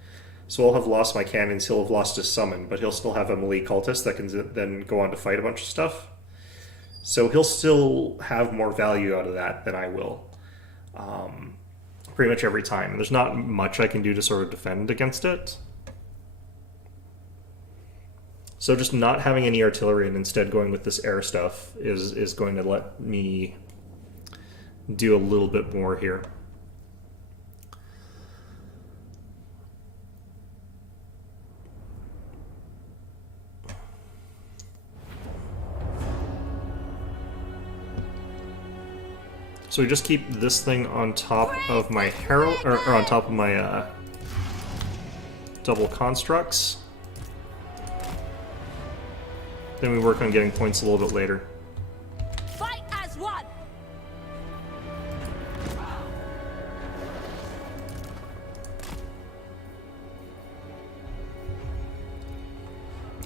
So I'll have lost my cannons, he'll have lost his summon, but he'll still have a melee cultist that can then go on to fight a bunch of stuff. So he'll still have more value out of that than I will. Pretty much every time. There's not much I can do to sort of defend against it. So just not having any artillery and instead going with this air stuff is going to let me do a little bit more here. So we just keep this thing on top of my herald, or on top of my double constructs. Then we work on getting points a little bit later. Fight as one!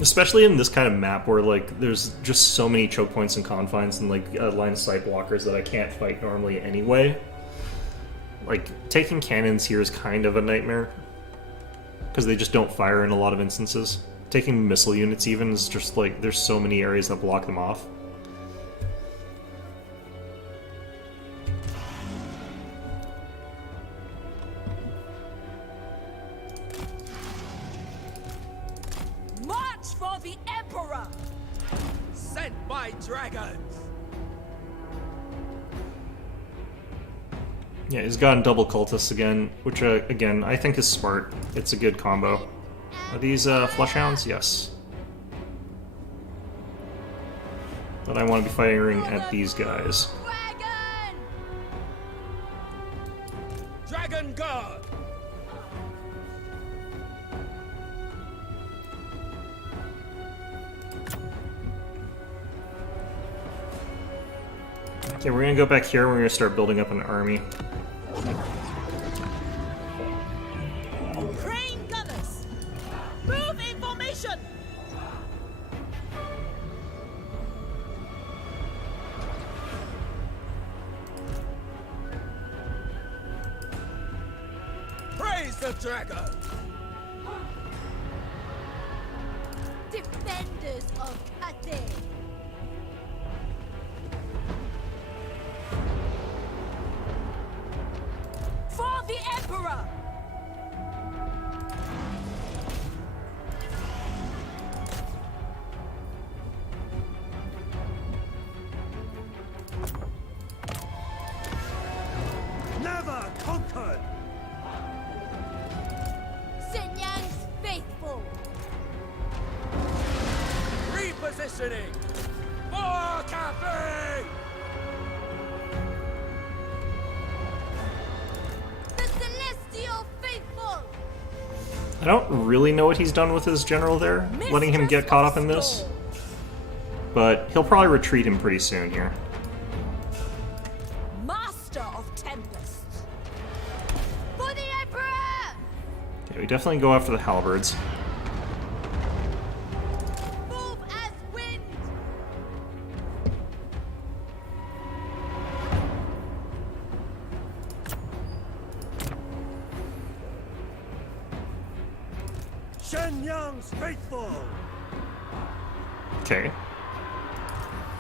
Especially in this kind of map where, like, there's just so many choke points and confines and, like, line of sight blockers that I can't fight normally anyway. Like, taking cannons here is kind of a nightmare. Because they just don't fire in a lot of instances. Taking missile units even is just, like, there's so many areas that block them off. March for the Emperor! Sent by dragons! Yeah, he's gotten double cultists again, which, again, I think is smart. It's a good combo. Are these Fleshhounds? Yes. But I want to be firing at these guys. Dragon! Dragon Guard! Okay, we're gonna go back here, we're gonna start building up an army. Crane gunners! Move in formation! Praise the dragon! Defenders of Cathay! For the Emperor! Never conquered! Shenyang's faithful! Repositioning! For Cathay! The Celestial Faithful! I don't really know what he's done with his general there, letting him get caught up in this. But he'll probably retreat him pretty soon here. Master of Tempests! For the Emperor! Okay, we definitely go after the halberds. Move as wind! Shenyang's faithful! Okay.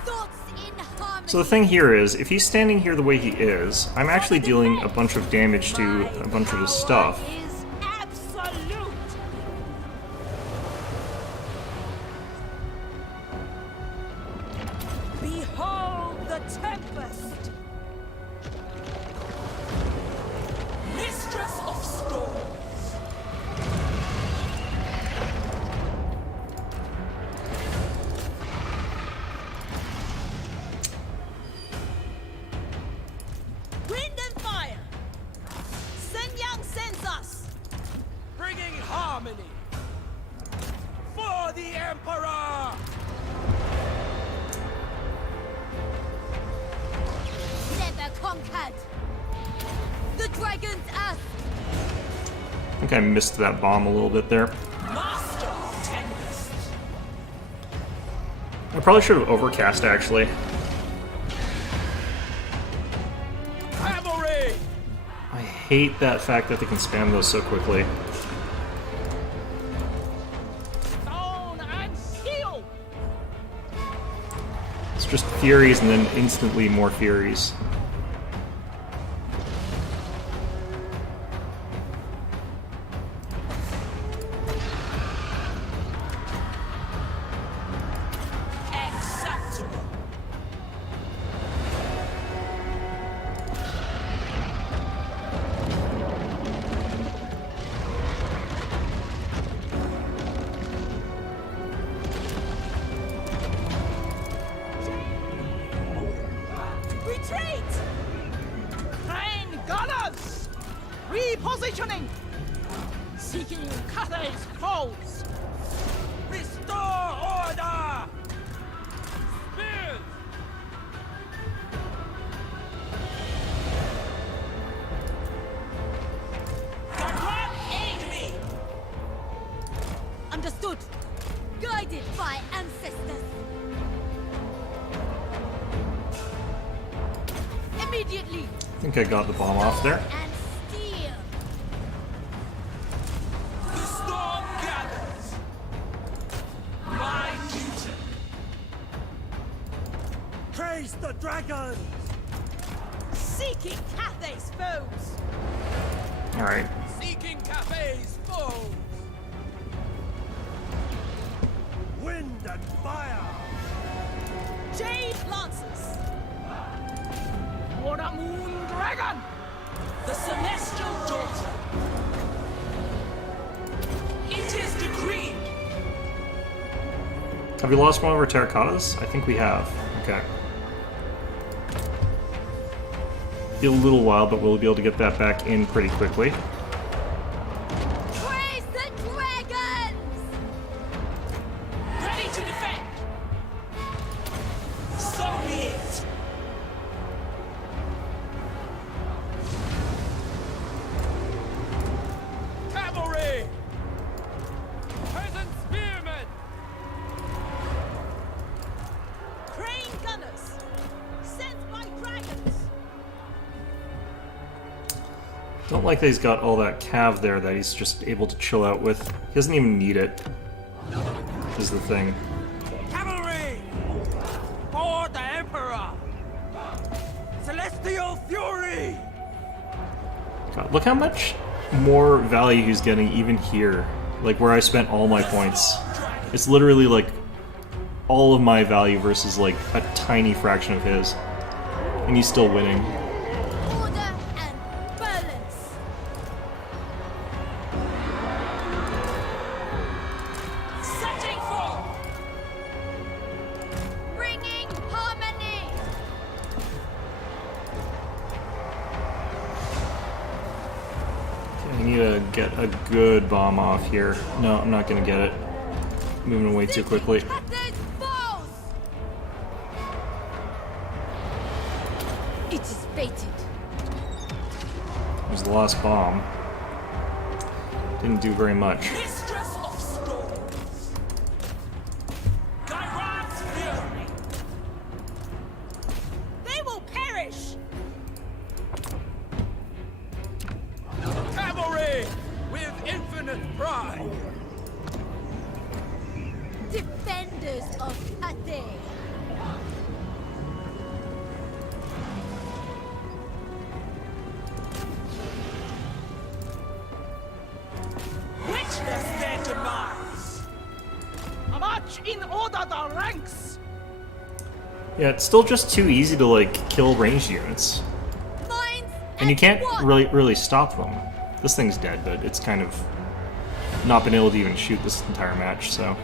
Thoughts in harmony! So the thing here is, if he's standing here the way he is, I'm actually dealing a bunch of damage to a bunch of his stuff. Is absolute! the Tempest! Mistress of Storms! Wind and fire! Sun Yang sends us! Bringing harmony! For the Emperor! Never conquered! The dragons ask! I think I missed that bomb a little bit there. Master of Tempest! I probably should have overcast, actually. Cavalry! I hate that fact that they can spam those so quickly. Stone and steel! It's just Furies and then instantly more Furies. Acceptable! Retreat! Crane gunners! Repositioning! Seeking Cathay's foes! Restore order! Spears! Someone aid me! Understood! Guided by ancestors! Immediately! I think I got the bomb off there. And steel! The storm gathers! My duty! Praise the dragons! Seeking Cathay's foes! Alright. Seeking Cafe's foes! Wind and fire! Jade Lancers! Water Moon Dragon! The celestial daughter! It is decreed! Have we lost one of our terracottas? I think we have. Okay. Be a little while, but we'll be able to get that back in pretty quickly. Praise the dragons! Ready to defend! So be it! Cavalry! Peasant spearmen! Crane gunners! Sent by dragons! Don't like that he's got all that cav there that he's just able to chill out with. He doesn't even need it, is the thing. Cavalry! For the Emperor! Celestial Fury! God, look how much more value he's getting even here. Like where I spent all my points. It's literally like all of my value versus like a tiny fraction of his. And he's still winning. Order and balance! Setting forth! Bringing harmony! I need to get a good bomb off here. No, I'm not gonna get it. Moving way too quickly. Cathay's foes! It is fated. There's the last bomb. Didn't do very much. Mistress of Storms! Gairan's Fury! They will perish! Cavalry! With infinite pride! Defenders of Cathay! Witness their demise! A march in order the ranks! Yeah, it's still just too easy to, like, kill ranged units. Mines And you can't one. really stop them. This thing's dead, but it's kind of not been able to even shoot this entire match, so...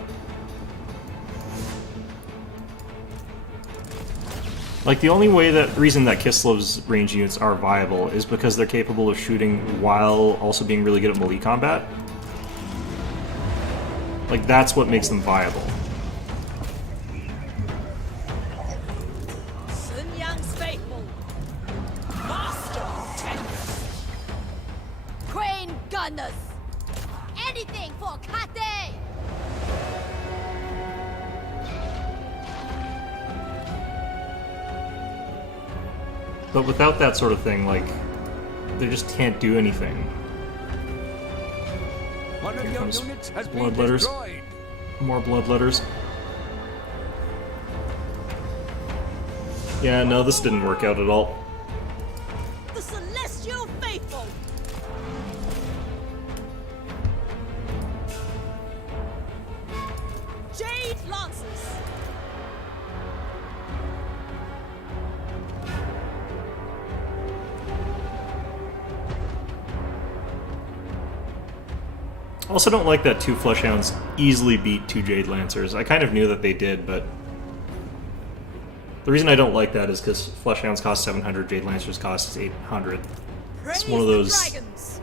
Like, the only reason that Kislev's range units are viable is because they're capable of shooting while also being really good at melee combat. Like, that's what makes them viable. Sun Yang's faithful. Master of tanks. Crane gunners. Anything for Cathay. But without that sort of thing, like, they just can't do anything. One of your comes units has been bloodletters. destroyed. More bloodletters. Yeah, no, this didn't work out at all. The celestial faithful. Jade Lancers. Also don't like that 2 Fleshhounds easily beat 2 Jade Lancers. I kind of knew that they did, but... The reason I don't like that is because Fleshhounds cost 700, Jade Lancers cost 800. Praise one of the those- dragons.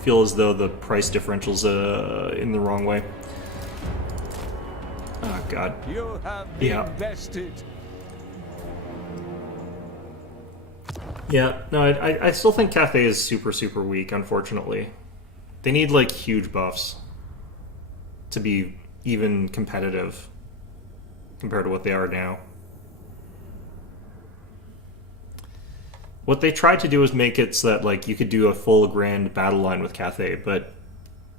Feel as though the price differential's in the wrong way. Oh god. You have been Yeah. bested. Yeah, no, I still think Cathay is super weak, unfortunately. They need, like, huge buffs to be even competitive compared to what they are now. What they tried to do was make it so that, like, you could do a full grand battle line with Cathay, but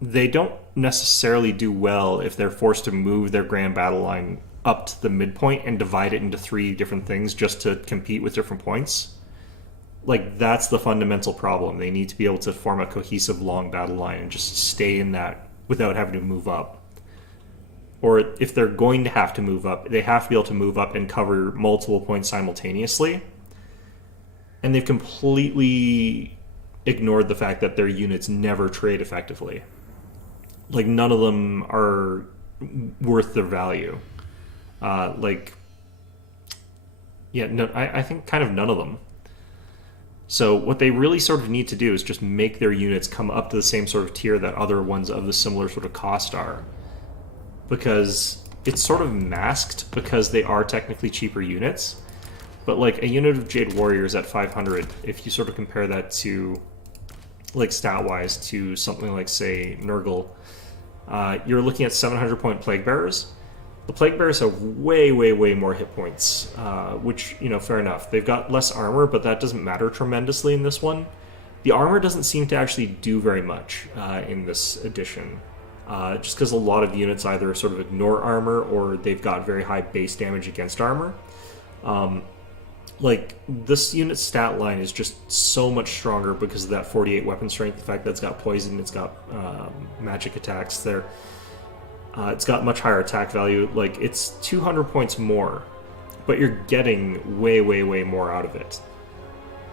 they don't necessarily do well if they're forced to move their grand battle line up to the midpoint and divide it into 3 different things just to compete with different points. Like, that's the fundamental problem. They need to be able to form a cohesive long battle line and just stay in that without having to move up. Or if they're going to have to move up, they have to be able to move up and cover multiple points simultaneously. And they've completely ignored the fact that their units never trade effectively. Like, none of them are worth their value. I think kind of none of them. So what they really sort of need to do is just make their units come up to the same sort of tier that other ones of the similar sort of cost are. Because it's sort of masked because they are technically cheaper units. But like a unit of Jade Warriors at 500, if you sort of compare that to, like, stat-wise to something like, say, Nurgle, you're looking at 700 point Plague Bearers. The Plague Bearers have way more hit points, which, you know, fair enough. They've got less armor, but that doesn't matter tremendously in this one. The armor doesn't seem to actually do very much in this edition, just because a lot of units either sort of ignore armor or they've got very high base damage against armor. Like, this unit's stat line is just so much stronger because of that 48 weapon strength, the fact that it's got poison, it's got magic attacks there. It's got much higher attack value. Like, it's 200 points more, but you're getting way more out of it.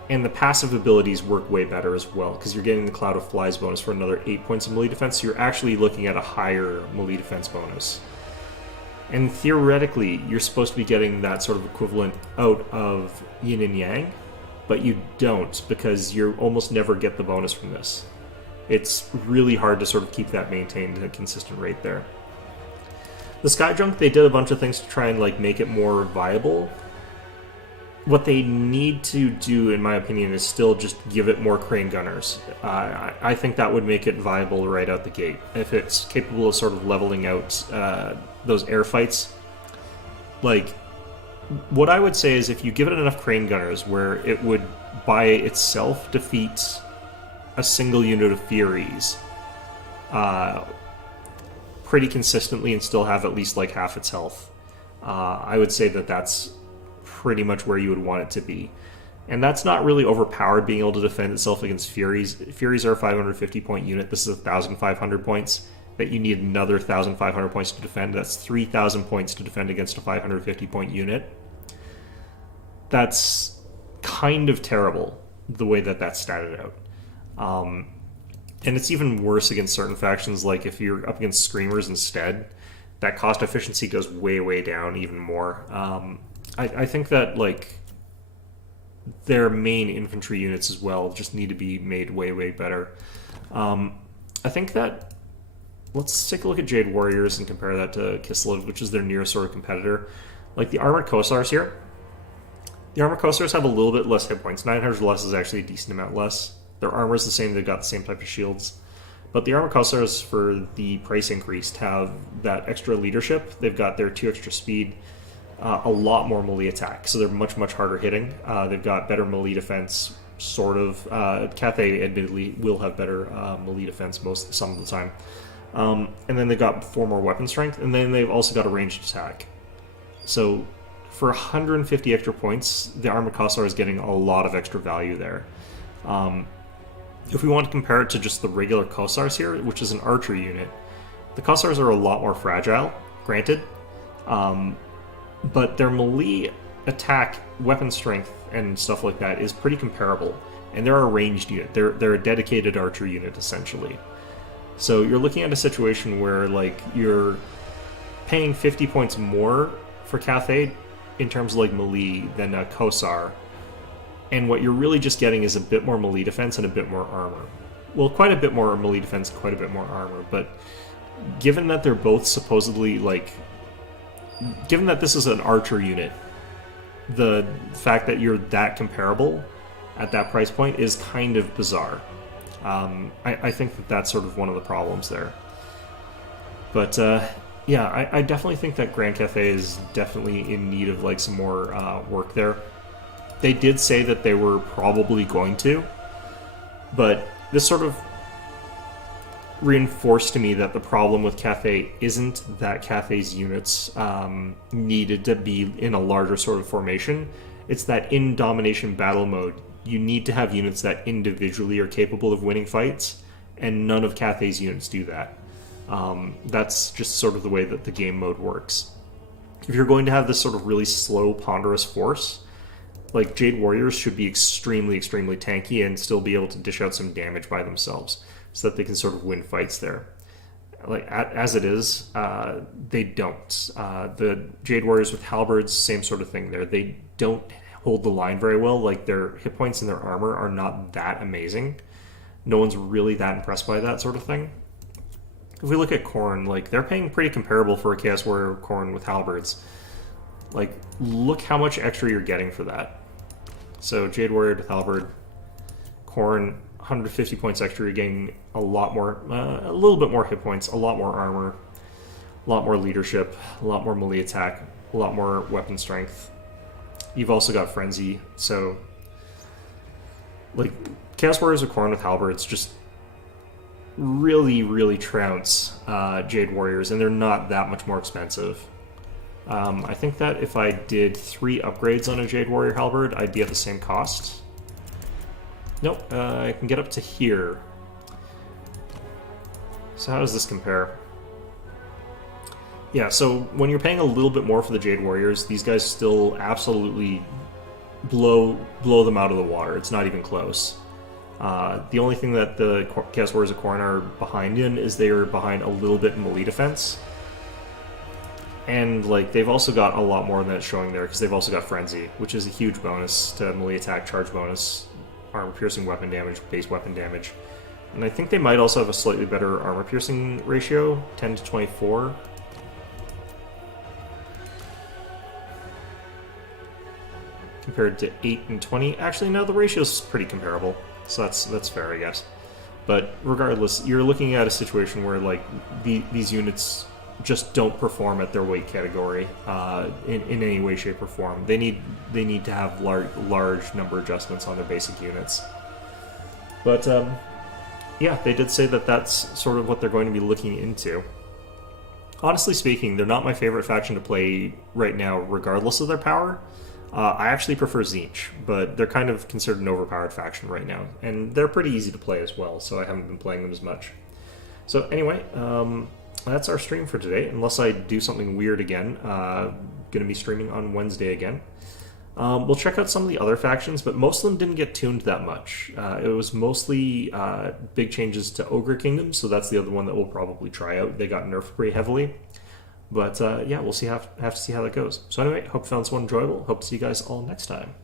And the passive abilities work way better as well, because you're getting the Cloud of Flies bonus for another 8 points of melee defense, so you're actually looking at a higher melee defense bonus. And theoretically, you're supposed to be getting that sort of equivalent out of Yin and Yang, but you don't, because you almost never get the bonus from this. It's really hard to sort of keep that maintained at a consistent rate there. The Skyjunk, they did a bunch of things to try and, like, make it more viable. What they need to do, in my opinion, is still just give it more crane gunners. I think that would make it viable right out the gate. If it's capable of sort of leveling out those air fights. Like, what I would say is if you give it enough crane gunners where it would by itself defeat a single unit of Furies pretty consistently and still have at least like half its health, I would say that that's pretty much where you would want it to be. And that's not really overpowered, being able to defend itself against Furies. Furies are a 550 point unit. This is 1,500 points that you need another 1,500 points to defend. That's 3,000 points to defend against a 550 point unit. that's kind of terrible, the way that that's statted out. And it's even worse against certain factions, like if you're up against Screamers instead, that cost efficiency goes way, way down even more. I think that, like, their main infantry units as well just need to be made way, way better. I think that, let's take a look at Jade Warriors and compare that to Kislev, which is their nearest sort of competitor. Like the Armored Kossars here, the Armored Kossars have a little bit less hit points. 900 less is actually a decent amount less. Their armor is the same, they've got the same type of shields. But the Armored Kossars, for the price increased, have that extra leadership. They've got their 2 extra speed, a lot more melee attack, so they're much, much harder hitting. They've got better melee defense, sort of. Cathay, admittedly, will have better melee defense some of the time. And then they've got 4 more weapon strength, and then they've also got a ranged attack. So for 150 extra points, the Armored Kossar is getting a lot of extra value there. If we want to compare it to just the regular Kossars here, which is an archery unit, the Kossars are a lot more fragile, granted, but their melee attack, weapon strength, and stuff like that is pretty comparable, and they're a ranged unit. They're a dedicated archer unit, essentially. So you're looking at a situation where, like, you're paying 50 points more for Cathay in terms of, like, melee than a Kossar, and what you're really just getting is a bit more melee defense and a bit more armor. Well, quite a bit more melee defense, quite a bit more armor, but given that they're both supposedly, like, given that this is an archer unit, the fact that you're that comparable at that price point is kind of bizarre. I think that that's sort of one of the problems there. But yeah, I definitely think that Grand Cathay is definitely in need of, like, some more work there. They did say that they were probably going to, but this sort of reinforced to me that the problem with Cathay isn't that Cathay's units needed to be in a larger sort of formation. It's that in domination battle mode, you need to have units that individually are capable of winning fights, and none of Cathay's units do that. That's just sort of the way that the game mode works. If you're going to have this sort of really slow, ponderous force, like, Jade Warriors should be extremely, extremely tanky and still be able to dish out some damage by themselves, so that they can sort of win fights there. Like, as it is, they don't. The Jade Warriors with halberds, same sort of thing there. They don't hold the line very well. Like, their hit points and their armor are not that amazing. No one's really that impressed by that sort of thing. If we look at Khorne, like, they're paying pretty comparable for a Chaos Warrior Khorne with halberds. Like, look how much extra you're getting for that. So, Jade Warrior with halberd, Khorne, 150 points extra, you're getting a lot more, a little bit more hit points, a lot more armor, a lot more leadership, a lot more melee attack, a lot more weapon strength. You've also got Frenzy, so, like, Chaos Warriors of Khorne with halberds just really, really trounce Jade Warriors, and they're not that much more expensive. I think that if I did 3 upgrades on a Jade Warrior halberd, I'd be at the same cost. Nope, I can get up to here. So how does this compare? Yeah, so when you're paying a little bit more for the Jade Warriors, these guys still absolutely blow them out of the water. It's not even close. The only thing that the Chaos Warriors of Khorne are behind in is they are behind a little bit in melee defense. And, like, they've also got a lot more than it's showing there, because they've also got Frenzy, which is a huge bonus to melee attack, charge bonus, armor-piercing weapon damage, base weapon damage. And I think they might also have a slightly better armor-piercing ratio, 10 to 24. Compared to 8 and 20. Actually, no, the ratio's pretty comparable, so that's fair, I guess. But regardless, you're looking at a situation where, like, these units just don't perform at their weight category in any way, shape, or form. They need to have large number adjustments on their basic units. But yeah, they did say that that's sort of what they're going to be looking into. Honestly speaking, they're not my favorite faction to play right now, regardless of their power. I actually prefer Tzeentch, but they're kind of considered an overpowered faction right now, and they're pretty easy to play as well, so I haven't been playing them as much. So anyway, that's our stream for today, unless I do something weird again. Going to be streaming on Wednesday again. We'll check out some of the other factions, but most of them didn't get tuned that much. It was mostly big changes to Ogre Kingdom, so that's the other one that we'll probably try out. They got nerfed pretty heavily. But yeah, we'll see have to see how that goes. So anyway, hope you found this one enjoyable. Hope to see you guys all next time.